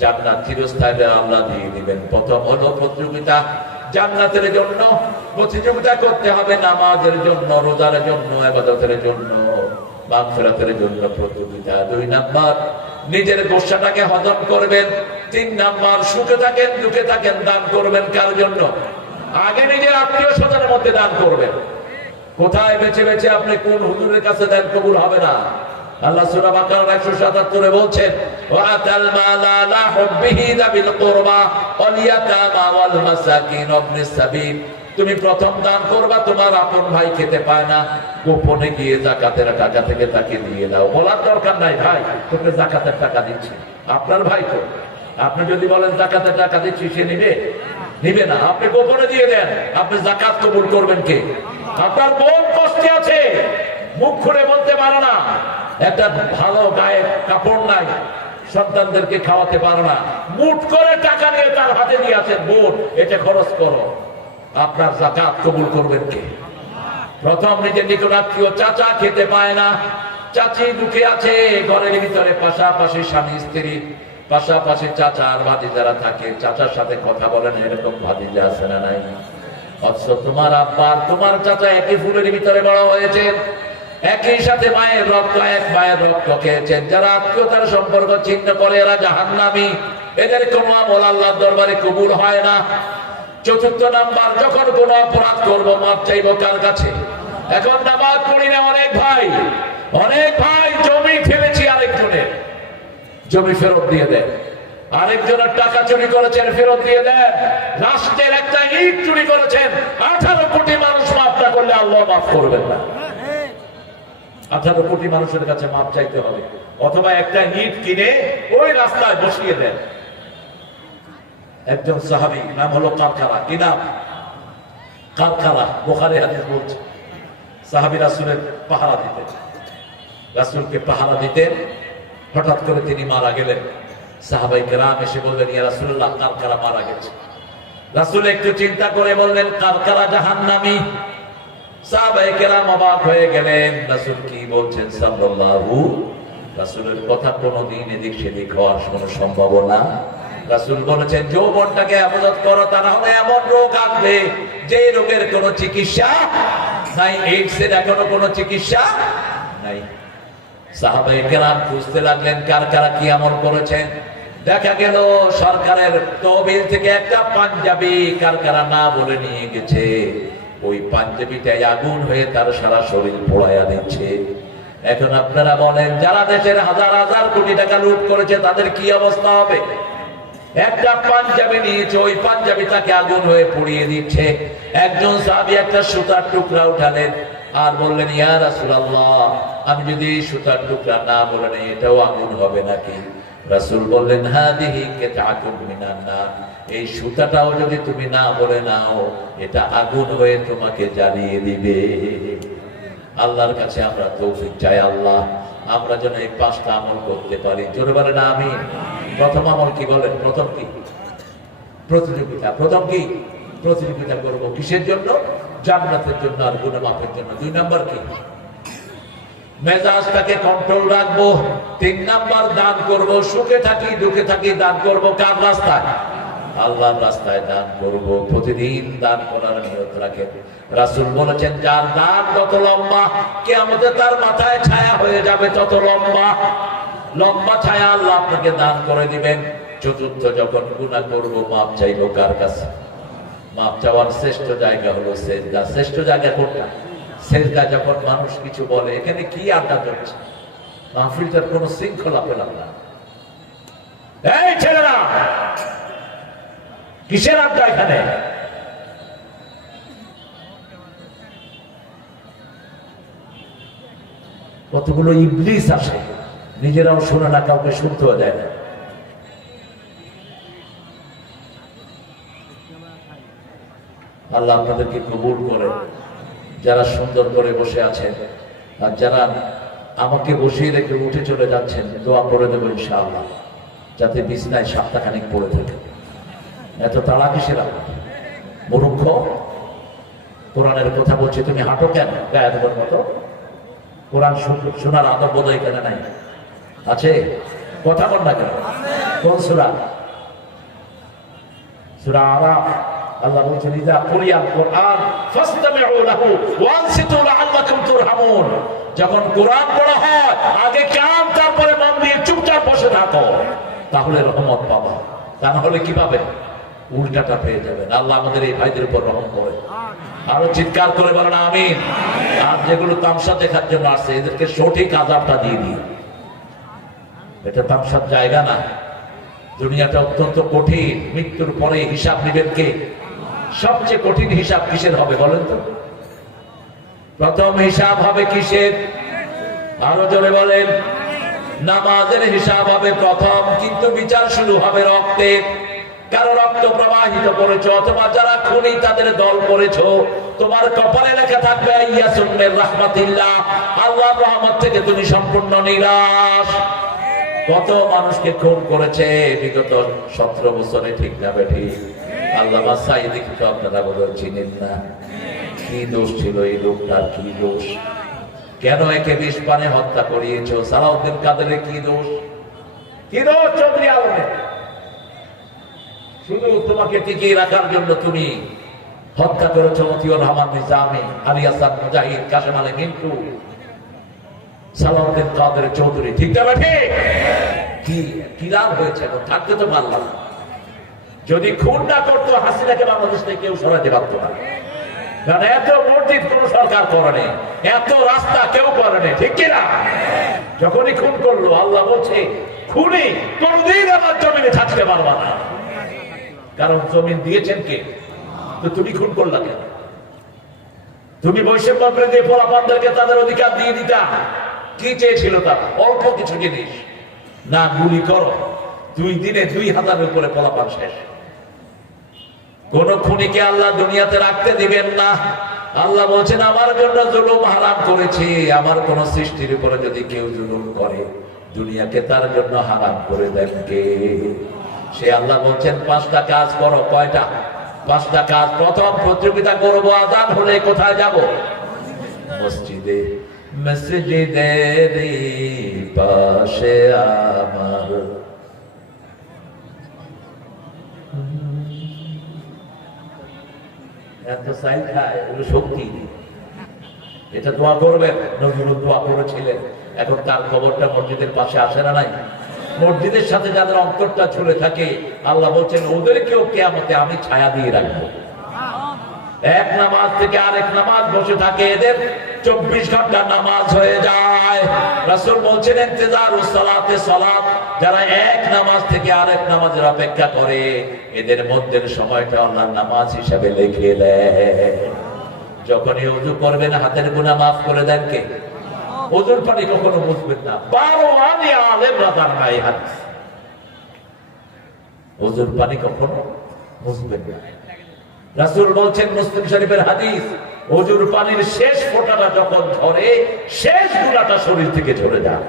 জান্নাত চিরস্থায়ী আল্লাহ দিয়ে দিবেন। প্রথম হলো প্রতিযোগিতা জান্নাতের জন্য, প্রতিযোগিতা করতে হবে নামাজের জন্য, রোজার জন্য, ইবাদতের জন্য, মাগফিরাতের জন্য প্রতিযোগিতা। 2 নাম্বার নিজের গোশাটাকে হজম করবেন। 3 নাম্বার সুখে থাকেন দুঃখে থাকেন দান করবেন কার জন্য? আগে নিজের আত্মীয় স্বজনের মধ্যে দান করবেন। কোথায় বেছে বেছে আপনি কোন হুজুরের কাছে দেন, কবুল হবে না। আল্লাহ সূরা বাকারার 177 বলছেন, ওয়াতাল মালা লা হুব্বিহি যাবিল কুরবা ওয়াল ইয়াতামা ওয়াল মাসাকিন ওয়াবনিস সাবিল। তুমি প্রথম দান করবা, তোমার আপন ভাই খেতে পায় না, গোপনে গিয়ে যাকাতের টাকা থেকে তাকে দিয়ে দাও। বলার দরকার নাই, ভাই তোকে যাকাতের টাকা দিচ্ছি, আপনার ভাই তো। আপনি যদি বলেন যাকাতের টাকা দিচ্ছি, সে নিবে না। আপনি গোপনে দিয়ে দেন, আপনি যাকাত কবুল করবেন কে? আপনার বোন কষ্টে আছে, মুখ খুলে বলতে পারো না, একটা ভালো গায়ে কাপড় নাই, সন্তানদেরকে খাওয়াতে পারো না, মুঠ করে টাকা নিয়ে তার হাতে দিয়ে আছেন, বোন এটা খরচ করো। আপনার যাকাত কবুল করবেন কে? প্রথম নিজের নিকট আত্মীয় চাচা খেতে পায় না, চাচি দুঃখে আছে, ঘরের ভিতরে পাশাপাশি স্বামী স্ত্রী, পাশাপাশি চাচা আর ভাতিজারা থাকে, চাচার সাথে কথা বলেন, এরকম ভাতিজা আছে না নাই? অথচ তোমার আব্বা আর তোমার চাচা একই ফুলের ভিতরে বড় হয়েছে, একই সাথে মায়ের রক্ত, এক মায়ের রক্ত খেয়েছেন। যারা আত্মীয়তার সম্পর্ক ছিন্ন করে এরা জাহান্নামী, এদের কোনো আমল আল্লাহর দরবারে কবুল হয় না। চতুর্থ নাম্বার, যখন কোন অপরাধ করবো মাপ চাইবো কার কাছে? এখন নামাজ পড়ি না, অনেক ভাই জমি ফেলেছি, আরেকজনের জমি ফেরত দিয়ে দেন, আরেকজনের টাকা চুরি করেছেন ফেরত দিয়ে দেন, রাষ্ট্রের একটা ইট চুরি করেছেন, 18 কোটি মানুষ মাফ না করলে আল্লাহ মাফ করবেন না। 18 কোটি মানুষের কাছে মাপ চাইতে হবে, অথবা একটা ইট কিনে ওই রাস্তায় বসিয়ে দেন। একজন সাহাবী, নাম হলো কারকারা, কি নাম? কারকারা, বুখারী হাদিস বলছে, সাহাবী রাসূলের পাহারা দিতেন, রাসূলকে পাহারা দিতেন। হঠাৎ করে তিনি মারা গেলেন। সাহাবায়ে কেরাম এসে বললেন, ইয়া রাসূলুল্লাহ, কারকারা মারা গেছে। রাসূল একটু চিন্তা করে বললেন, কারকারা জাহান্নামী। সাহাবায়ে কেরাম অবাক হয়ে গেলেন, রাসূল কি বলছেন সাল্লাল্লাহু। রাসূলের কথা কোনোদিন এদিক সেদিক হওয়ার কোনো সম্ভাবনা। রাসূল বলেছেন, যৌবনটাকে হেফাজত করো, তা না হলে এমন রোগ আসবে যে রোগের কোনো চিকিৎসা নাই, এইডসের এখনো কোনো চিকিৎসা নাই। সাহাবায়ে কেরাম খুঁজতে লাগলেন কারা কি আমল করেছেন। দেখা গেল সরকারের তহবিল থেকে একটা পাঞ্জাবি কারা না বলে নিয়ে গেছে, ওই পাঞ্জাবিটাই আগুন হয়ে তার সারা শরীর পোড়ায়া দিচ্ছে। এখন আপনারা বলেন, যারা দেশের হাজার হাজার কোটি টাকা লুট করেছে তাদের কি অবস্থা হবে? একটা পাঞ্জাবি নিয়েছে, ওই পাঞ্জাবি তাকে আগুন হয়ে পুড়িয়ে দিচ্ছে। একজন সাহাবী একটা সুতার টুকরা উঠালেন আর বললেন, ইয়া রাসূলুল্লাহ, আমি যদি সুতার টুকরা না বলে নেই, এটাও আগুন হবে নাকি? রাসূল বললেন, হাদিহি কিতাআতুন মিনান নার, এই সুতাটাও যদি তুমি না বলে নাও, এটা আগুন হয়ে তোমাকে জ্বালিয়ে দিবে। আল্লাহর কাছে আমরা তৌফিক চাই, আল্লাহ আমরা যেন এই 5টা আমল করতে পারি। জোরে বলেন আমিন। প্রথম আমল কি বলেন? প্রথম কি? প্রতিযোগিতা। প্রথম কি? প্রতিযোগিতা করব কিসের জন্য? জান্নাতের জন্য আর গুনাহ মাফের জন্য। 2 নাম্বার কি? মেজাজটাকে কন্ট্রোল রাখবো। 3 নাম্বার দান করব, সুখে থাকি দুঃখে থাকি দান করব কার রাস্তায়? আল্লাহর রাস্তায় দান করব। প্রতিদিন দান করার নিয়ত রাখেন। রাসূল বলেছেন, যার দান যত লম্বা, কিয়ামতে তার মাথায় ছায়া হয়ে যাবে তত লম্বা। লম্বা ছায়া আল্লাহ আপনাকে দান করে দিবেন। চতুর্থ, যখন গুনাহ করব মাপ চাইব কার কাছে? মাপ চাওয়ার শ্রেষ্ঠ জায়গা হলো সেজদা। শ্রেষ্ঠ জায়গা কোনটা? সেজদা। যখন মানুষ কিছু বলে, এখানে কি আড্ডা চলছে? মাহফিলটার কোনো শৃঙ্খলা পেলাম না। এই ছেলেরা, কিসের আড্ডা এখানে? কতগুলো ইবলিস আসে, নিজেরাও শোনে না, কাউকে শুনতেও দেয় না। আল্লাহ আপনাদেরকে কবুল করে। যারা সুন্দর করে বসে আছেন আর যারা আমাকে বসিয়ে রেখে উঠে চলে যাচ্ছেন, দোয়া করে দেবো ইনশাআল্লাহ, যাতে বিছনায় সপ্তাহখানিক পড়ে থাকে। এত তাড়া কিসের? মূর্খ। কোরআনের কথা বলছে, তুমি হাঁটো কেন গায়ের মতো? কোরআন শোনার আদব বোধ এখানে নাই। আছে? কথা বল না কেন? কোন সূরা? সূরা আরাফ। আল্লাহ বলছেন, ইযা কুরিয়াল কুরআন ফাসতামিউ লাহু ওয়া আনসিতু লাআল্লাকুম তুরহামুন। যখন কোরআন পড়া হয়, আগে কান, তারপরে মন দিয়ে চুপচাপ বসে থাকো, তাহলে রহমত পাবা। তা না হলে কি পাবে? উল্টাটা পেয়ে যাবেন। আল্লাহ আমাদের এই ভাইদের উপর রহম করে। আরো চিৎকার করে বলেন আমিন। আর যেগুলো তামসা দেখার জন্য আসছে এদেরকে সঠিক আযাবটা দিয়ে দিই। এটা তামসার জায়গা না। দুনিয়াটা অত্যন্ত কঠিন। মৃত্যুর পরে হিসাব নিবেন কে? সবচেয়ে কঠিন হিসাব কিসের হবে বলেন তো? প্রথম হিসাব হবে কিসের? আরো জোরে বলেন। নামাজের হিসাব হবে প্রথম, কিন্তু বিচার শুরু হবে রক্তের। কারো রক্ত প্রবাহিত করেছো অথবা যারা খুনি তাদের দল করেছো, তোমার কপালে লেখা থাকবে ইয়াসুম মির রাহমাতিল্লাহ, আল্লাহর রহমত থেকে তুমি সম্পূর্ণ নিরাশ। কত মানুষকে খুন করেছে বিগত 17 বছরে, ঠিক না বেঠিক? আল্লামা সাঈদী কিন্তু আপনারা বলেন চিনেন না। কি দোষ ছিল এই লোকটার? কি দোষ? কেন একে বিষ পানে হত্যা করিয়েছো? সালাউদ্দিন কাদেরের কি দোষ? কি দোষ চৌধুরী আলমের? শুধু তোমাকে টিকিয়ে রাখার জন্য তুমি হত্যা করেছো মতিউর রহমান নিজামী, আলী হাসান মুজাহিদ, কাশেম আলী মিন্টু, সালাউদ্দিন কাদের চৌধুরী, ঠিক না ঠিক? কি লাভ হয়েছে? থাকতে তো পারলাম। যদি খুন না করতো হাসিনাকে বাংলাদেশ থেকে কেউ সরাতে পারত না। কারণ এত মসজিদ কোন সরকার করেনি, এত রাস্তা কেউ করেনি, ঠিক কিনা? যখনই খুন করলো আল্লাহ বলছে খুনি কোনদিন আমার জমিনে থাকতে পারবা না। কারণ জমিন দিয়েছেন কে? তো তুমি খুন করলা কেন? তুমি বৈষম্য করে দিয়ে পোলাপানদেরকে তাদের অধিকার দিয়ে দিতা। কি চেয়েছিল তারা? অল্প কিছু জিনিস। না, গুলি করো, 2 দিনে 2000-এর উপরে পোলাপান শেষ। কোন খুনিকে আল্লাহ দুনিয়াতে রাখতে দিবেন না। আল্লাহ বলছেন আমার জন্য জুলুম হারাম করেছি। আমার কোন সৃষ্টির উপরে যদি কেউ জুলুম করে দুনিয়াকে তার জন্য হারাম করে দেন কে? সে আল্লাহ বলছেন 5টা কাজ করো। কয়টা? 5টা কাজ। প্রথম, প্রতিযোগিতা করবো। আযান হলে কোথায় যাব? মসজিদে। মসজিদের পাশে আমার এত সাইল খায়, ওগুলো শক্তি। এটা দোয়া করবেন। নজরুল দোয়া করেছিলেন। এখন তার খবরটা মসজিদের পাশে আসে না নাই? মসজিদের সাথে যাদের অন্তরটা ঝুলে থাকে আল্লাহ বলছেন ওদেরকেও কিয়ামতে আমি ছায়া দিয়ে রাখবো। এক নামাজ থেকে আরেক নামাজ বসে থাকে, এদের 24 ঘন্টা নামাজ হয়ে যায়। রাসূল বলছেন ইন্তেজারুস সালাতে সালাত, যারা এক নামাজ থেকে আরেক নামাজের অপেক্ষা করে এদের মধ্যে সময়টা আল্লাহর নামাজ হিসাবে লিখে দেয়। যখনই ওযু করবেন হাতের গুনাহ মাফ করে দেন কে? ওযুর পানি কখনো মুছবেন না। 12 আনি আলেম রাদার নাই হাদিস। ওযুর পানি কখনো মুছবেন না। রাসূল বলছেন মুসলিম শরীফের হাদিস, ওযুর পানির শেষ ফোঁটাটা যখন ঝরে শেষ গুনাহটা শরীর থেকে ঝরে যায়।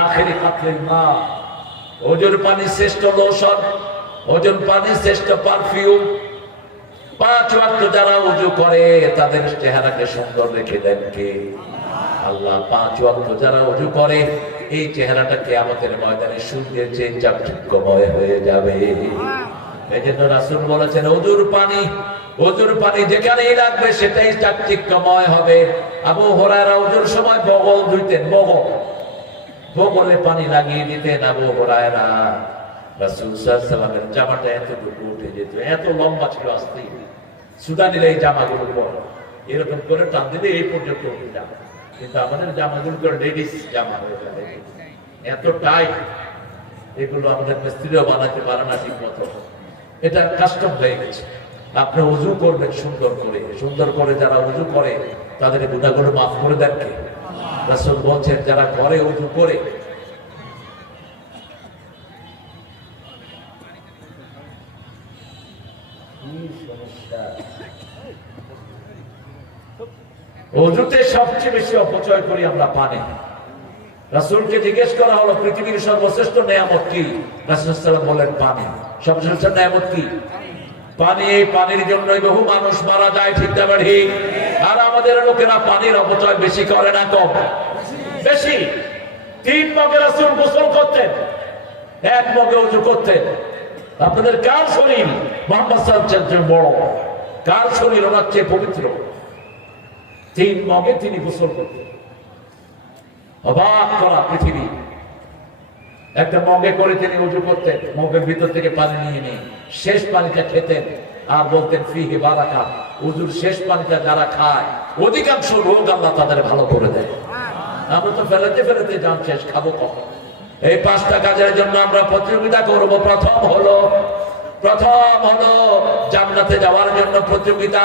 আখিরি কাতরিল মা, ওযুর পানির শ্রেষ্ঠ লোশন, ওযুর পানির শ্রেষ্ঠ পারফিউম। 5 ওয়াক্ত যারা ওযু করে তাদের চেহারাকে সুন্দর রেখে দেন কে? আল্লাহ। 5 ওয়াক্ত যারা ওযু করে এই চেহারাটা কিয়ামতের ময়দানে সূর্যের চেয়ে চাকচিক্যময় হয়ে যাবে। এজন্য রাসূল বলেছেন ওযুর পানি যেখানেই লাগবে সেটাই চাকচিক্যময় হবে। আবু হুরায়রা ওযুর সময় বগল ধুইতেন, বগলে পানি লাগিয়ে দিতেন আবু হুরায়রা। রাসূল সাল্লাল্লাহু আলাইহি ওয়াসাল্লামের জামাটা এতটুকু উঠে যেত, এত লম্বা ছিল। আস্তে সুদানির এই জামাগুলো পরে এরকম করে টান দিলে এই পর্যন্ত উঠে যাবে। কিন্তু আমাদের জামাগুলো লেডিস জামা হয়ে যাবে, এত টাইট। এগুলো আমাদের মিস্ত্রিও বানাতে পারে না ঠিক মতো। এটা কাস্টম হয়ে গেছে। আপনি ওযু করবেন সুন্দর করে যারা ওযু করে তাদের গুনাহগুলো মাফ করে দেন কে? রাসূল বলছেন যারা ঘরে ওযু করে ওযুতে সবচেয়ে বেশি অপচয় করি আমরা পানি। রাসূলকে জিজ্ঞেস করা হলো পৃথিবীর সর্বশ্রেষ্ঠ নিয়ামত কি? রাসূল সাল্লাল্লাহু আলাইহি ওয়াসাল্লাম বলেন পানি। সর্বশ্রেষ্ঠ নিয়ামত কি? পানি। এই পানির জন্যই বহু মানুষ মারা যায়, ঠিক না ঠিক? আর আমাদের লোকেরা পানির অপচয় বেশি করে না কম? বেশি। 3 মগে রাসূল গোসল করতেন, 1 মগে ওযু করতেন। আপনাদের কার শরীর মুহাম্মদ সাল্লাল্লাহু আলাইহি ওয়াসাল্লাম বড়? কার শরীর ওনার চেয়ে পবিত্র? 3 মগে তিনি গোসল করতেন। অবাক করা পৃথিবী। একটা মগে করে তিনি উজু করতেন, মগের ভিতর থেকে পানি নিয়ে শেষ পানিটা খেতেন আর বলতেন ফিহি বারাকা। উজুর শেষ পানিটা যারা খায় অধিকাংশ রোগ আল্লাহ তাদের ভালো করে দেয়। আমরা তো ফেলাতে ফেলাতে যান শেষ, খাবো কখন? এই 5টা কাজের জন্য আমরা প্রতিযোগিতা করব। প্রথম হলো জান্নাতে যাওয়ার জন্য প্রতিযোগিতা।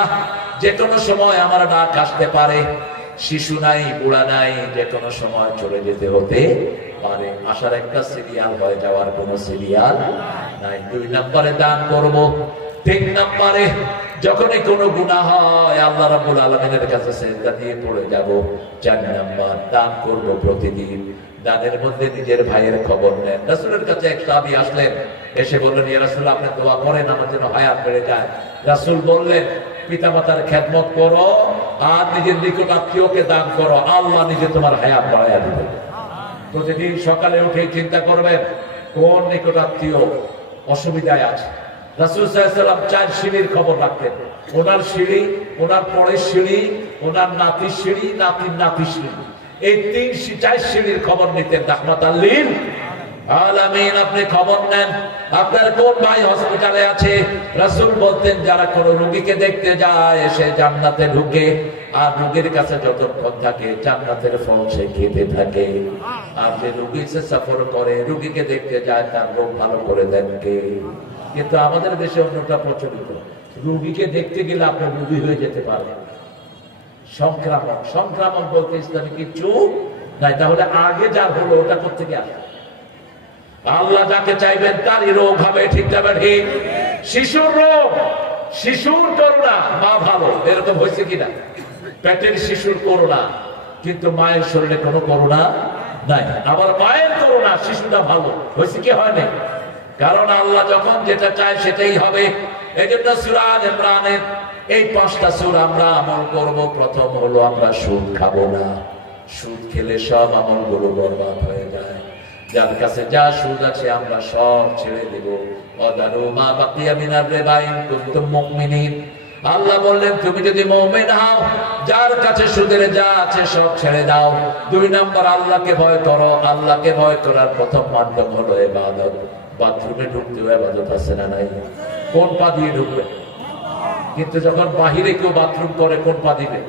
যে কোনো সময় আমার ডাক আসতে পারে, শিশু নাই, বুড়া নাই, যে কোনো সময় চলে যেতে হতে পারে। আসার একটা সিরিয়াল হয়ে যাওয়ার কোনো সিরিয়াল নাই। 2 নম্বরে দান করব। 3 নম্বরে যখনই কোনো গুনাহ হয় আল্লাহ রাব্বুল আলামিনের কাছে সিজদা দিয়ে পড়ে যাব। 4 নম্বর দান করব প্রতিদিন। দানের মধ্যে নিজের ভাইয়ের খবর নেন। রাসূলের কাছে এক সাহাবী আসলেন, এসে বললেন, ইয়া রাসূল, আপনি দোয়া করেন আমার জন্য হায়াত বেড়ে যায়। রাসূল বললেন, পিতামাতার খেদমত করো আর নিজের নিকট আত্মীয়কে দান করো, আল্লাহ নিজে তোমার হায়াত বাড়াইয়া দিবে। প্রতিদিন সকালে উঠে চিন্তা করবেন কোন নিকট আত্মীয় অসুবিধায় আছে। রাসূল সাল্লাল্লাহু আলাইহি ওয়াসাল্লাম 4 সিঁড়ির খবর রাখতেন। ওনার সিঁড়ি, ওনার পরের সিঁড়ি, ওনার নাতির সিঁড়ি, নাতির নাতির সিঁড়ি, এই 4 সিঁড়ির খবর নিতেন রাহমাতাল লিল আলামিন। আপনি খবর নেন আপনার কোন ভাই হসপিটালে আছে। রাসূল বলতেন, যারা কোনো রোগীকে দেখতে যায় সে জান্নাতে ঢুকে, আর রোগীর কাছে যতক্ষণ থাকে জান্নাতের ফল সে খেতে থাকে। আর যে রোগী সে সফর করে, রোগীকে দেখতে যায়, তার রোগ ভালো করে দেন কে? কিন্তু আমাদের দেশে অন্যটা প্রচলিত, রোগীকে দেখতে গেলে আপনি রোগী হয়ে যেতে পারবেন। সংক্রামক বলতে ইসলামে কিচ্ছু নাই। তাহলে আগে যার হলো ওটা কোথেকে আসে? আল্লাহ যাকে চাইবেন তারই রোগ হবে, ঠিক যাবে ঠিক? শিশুর রোগ, শিশুর করোনা, মা ভালো, এরকম হয়েছে কিনা? পেটের শিশুর করোনা, কিন্তু মায়ের শরীরে কোনো করোনা নাই। আবার মায়ের করোনা, শিশুটা ভালো হয়েছে কি হয় নাই? কারণ আল্লাহ যখন যেটা চায় সেটাই হবে। এই জন্য সূরা আলে ইমরানের এই 5টা সূরা আমরা আমল করব। প্রথম হলো আমরা সুদ খাবো না। সুদ খেলে সব আমলগুলো বরবাদ হয়ে যায়। যার কাছে যা সুদ আছে আমরা সব ছেড়ে দেব। ওয়াদারু মা বাকিয়া মিনার রিবা ইন কুনতুম মুমিনিন। আল্লাহ বললেন, তুমি যদি মুমিন হও যার কাছে সুদের যা আছে সব ছেড়ে দাও। 2 নম্বর আল্লাহকে ভয় করো। আল্লাহকে ভয় করার প্রথম মাধ্যম হলো ইবাদত। বাথরুমে ঢুকতে ইবাদত আছে না নাই? কোন পা দিয়ে ঢুকবে? কিন্তু যখন বাহিরে কেউ বাথরুম করে কোন পা দিবে?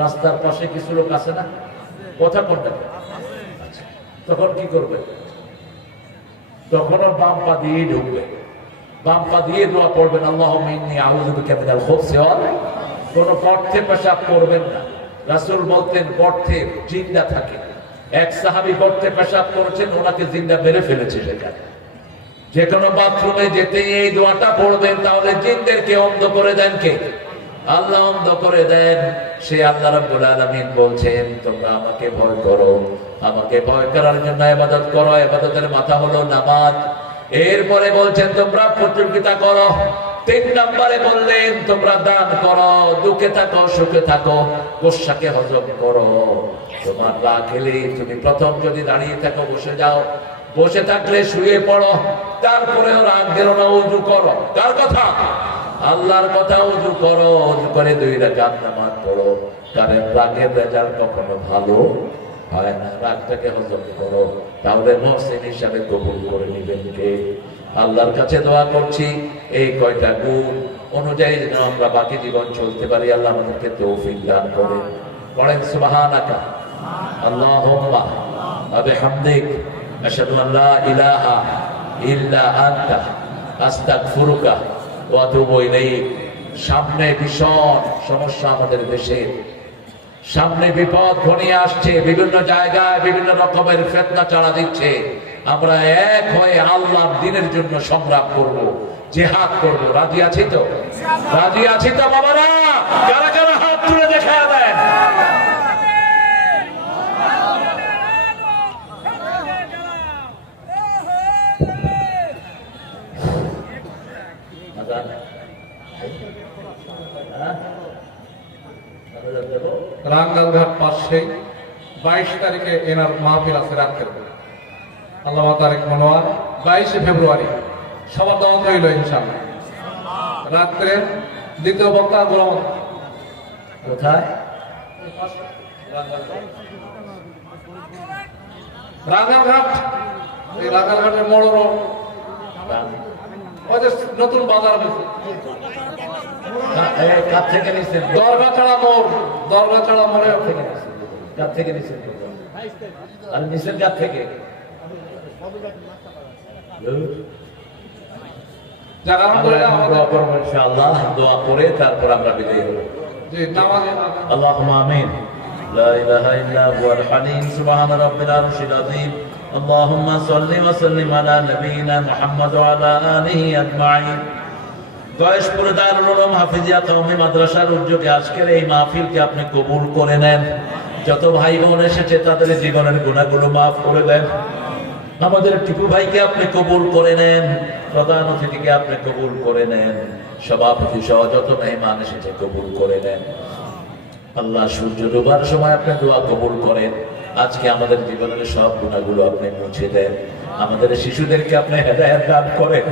রাস্তার পাশে কিছু লোক আছে না, কথা কোনটা? তখন কি করবে? তখনও বাম পা দিয়ে ঢুকবে, বাম পা দিয়ে দোয়া পড়বেন, আল্লাহুম্মা ইন্নী আউযু বিকা মিনাল খুবসি ওয়াল। কোন গর্তে পেশাব করবেন না। রাসূল বলতেন গর্তে জিন্দা থাকে। এক সাহাবী গর্তে পেশাব করেছেন, ওনাকে জিন্দা মেরে ফেলেছে সেখানে। যে কোনো বাথরুমে যেতে এই দোয়াটা পড়বেন, তাহলে জিনদেরকে অন্ধ করে দেন কে? আল্লাহ অন্ধ করে দেন। সে আল্লাহ রাব্বুল আলামিন বলছেন, তোমরা আমাকে ভয় করো। আমাকে ভয় করার জন্য ইবাদত করো। ইবাদতের মাথা হলো নামাজ। এরপরে বলছেন তোমরা প্রতিযোগিতা করো। 3 নম্বরে বললেন তোমরা দান করো। দুঃখে থাকো, সুখে থাকো, গোসাকে হজম করো। তোমার রাগ এলে তুমি প্রথম যদি দাঁড়িয়ে থাকো বসে যাও, বসে থাকলে শুয়ে পড়ো, তারপরেও রাগ গেল না, উযু করো। কার কথা? আল্লাহর কথা। উযু করো, উযু করে 2 রাকাত নামাজ পড়ো। কারণ রাগের রেজাল্ট কখনো ভালো হয় না। রাগটাকে হজম করো, তাহলে মুহসিন হিসাবে কবুল করে নিবেন কে? আল্লাহর কাছে দোয়া করছি এই কয়টা গুণ অনুযায়ী যেন আমরা বাকি জীবন চলতে পারি। আল্লাহ আমাদেরকে তৌফিক দান করেন। পড়েন সুবহানাকা আল্লাহুম্মা ওয়া বিহামদিক আশহাদু আন লা ইলাহা ইল্লা আনতা আস্তাগফিরুকা ওয়া আতুবু ইলাইক। সামনে ভীষণ সমস্যা আমাদের দেশে, সামনে বিপদ ঘনিয়ে আসছে। বিভিন্ন জায়গায় বিভিন্ন রকমের ফিতনা চাড়া দিচ্ছে। আমরা এক হয়ে আল্লাহর দ্বীনের জন্য সংগ্রাম করব, জিহাদ করব। রাজি আছি তো? রাজি আছি তো বাবারা? কারা কারা হাত তুলে দেখায় দেন? রাঙ্গালঘাট পাশে 22 তারিখে এনার মাহফিল আছে রাতের। আল্লামা তারেক মনোয়ার 22 ফেব্রুয়ারি সবার দাওয়াত হইল ইনশাআল্লাহ। রাত্রে দ্বিতীয় বক্তা গোলাম কোথায়? রাঙ্গালঘাট, এই রাঙ্গালঘাটের মোড়রও ওই যে নতুন বাজার হয়েছে, কার থেকে নিচ্ছেন? দরগাছড়া মোড়, দরগাছড়া মোড়ে কার থেকে নিচ্ছেন? আর নিচ্ছেন কার থেকে? যারা আলহামদুলিল্লাহ দোয়া করবো ইনশাআল্লাহ, দোয়া করে তারপর আমরা বিদায় হবো। জি নামাজে اللهم آمين. لا إله إلا هو الحليم سبحان رب العرش العظيم. اللهم صل وسلم على نبينا محمد وعلى آله أجمعين. গয়েশপুর দারুল উলুম হাফিজিয়া কওমি মাদ্রাসার উদ্যোগে আজকের এই মাহফিলকে আপনি কবুল করে নেন। যত ভাই বোন এসেছে তাদের জীবনের গুনাহগুলো মাফ করে দেন। আমাদের টিপু ভাইকে আপনি কবুল করে নেন, প্রধান অতিথিকে আপনি কবুল করে নেন, সভাপতি সহ যত মেহমান এসেছে কবুল করে নেন। আল্লাহ সূর্য ডোবার সময় আপনি দোয়া কবুল করেন। আজকে আমাদের জীবনের সব গুনাহগুলো আপনি মুছে দেন। আমাদের শিশুদেরকে আপনি হেদায়েত দান করেন।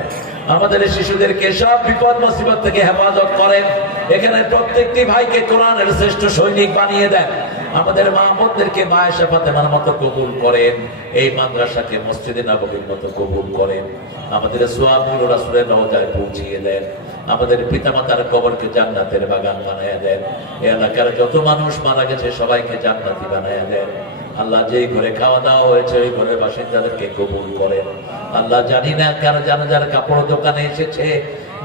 আমাদের শিশুদেরকে সব বিপদ মুসিবত থেকে হেফাজত করেন। এখানে প্রত্যেকটি ভাইকে কোরআনের শ্রেষ্ঠ সৈনিক বানিয়ে দেন। আমাদের মা বোনদেরকে মায়েশা ফাতেমার মতো কবুল করেন। এই মাদ্রাসাকে মসজিদে নববীর মতো কবুল করেন। আমাদের সোয়াবগুলো রাসূলের রওজায় পৌঁছিয়ে দেন। আমাদের পিতামাতার কবরকে জান্নাতের বাগান বানায়া দেন। এই এলাকার যত মানুষ মারা গেছে সবাইকে জান্নাতি বানায়া দেন। আল্লাহ যেই ঘরে খাওয়া দাওয়া হয়েছে ওই ঘরের বাসিন্দাদেরকে কবুল করেন। আল্লাহ জানি না কার জানাজার কাপড় দোকানে এসেছে,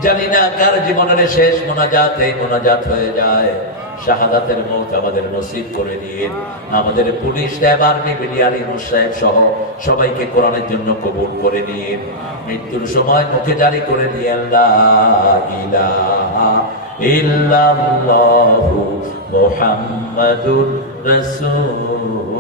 জানি না কার জীবনের শেষ মোনাজাত এই মোনাজাত হয়ে যায়। শাহাদাতের মৌত আমাদের নসিব করে দিয়ে আমাদের পুলিশ র্যাব আর্মি বিলিয়ারি মুসাহেব সহ সবাইকে কোরআনের জন্য কবুল করে নিয়ে মৃত্যুর সময় মুখে জারি করে দিয়ে লা ইলাহা ইল্লাল্লাহু মুহাম্মাদুর রাসূলুল্লাহ।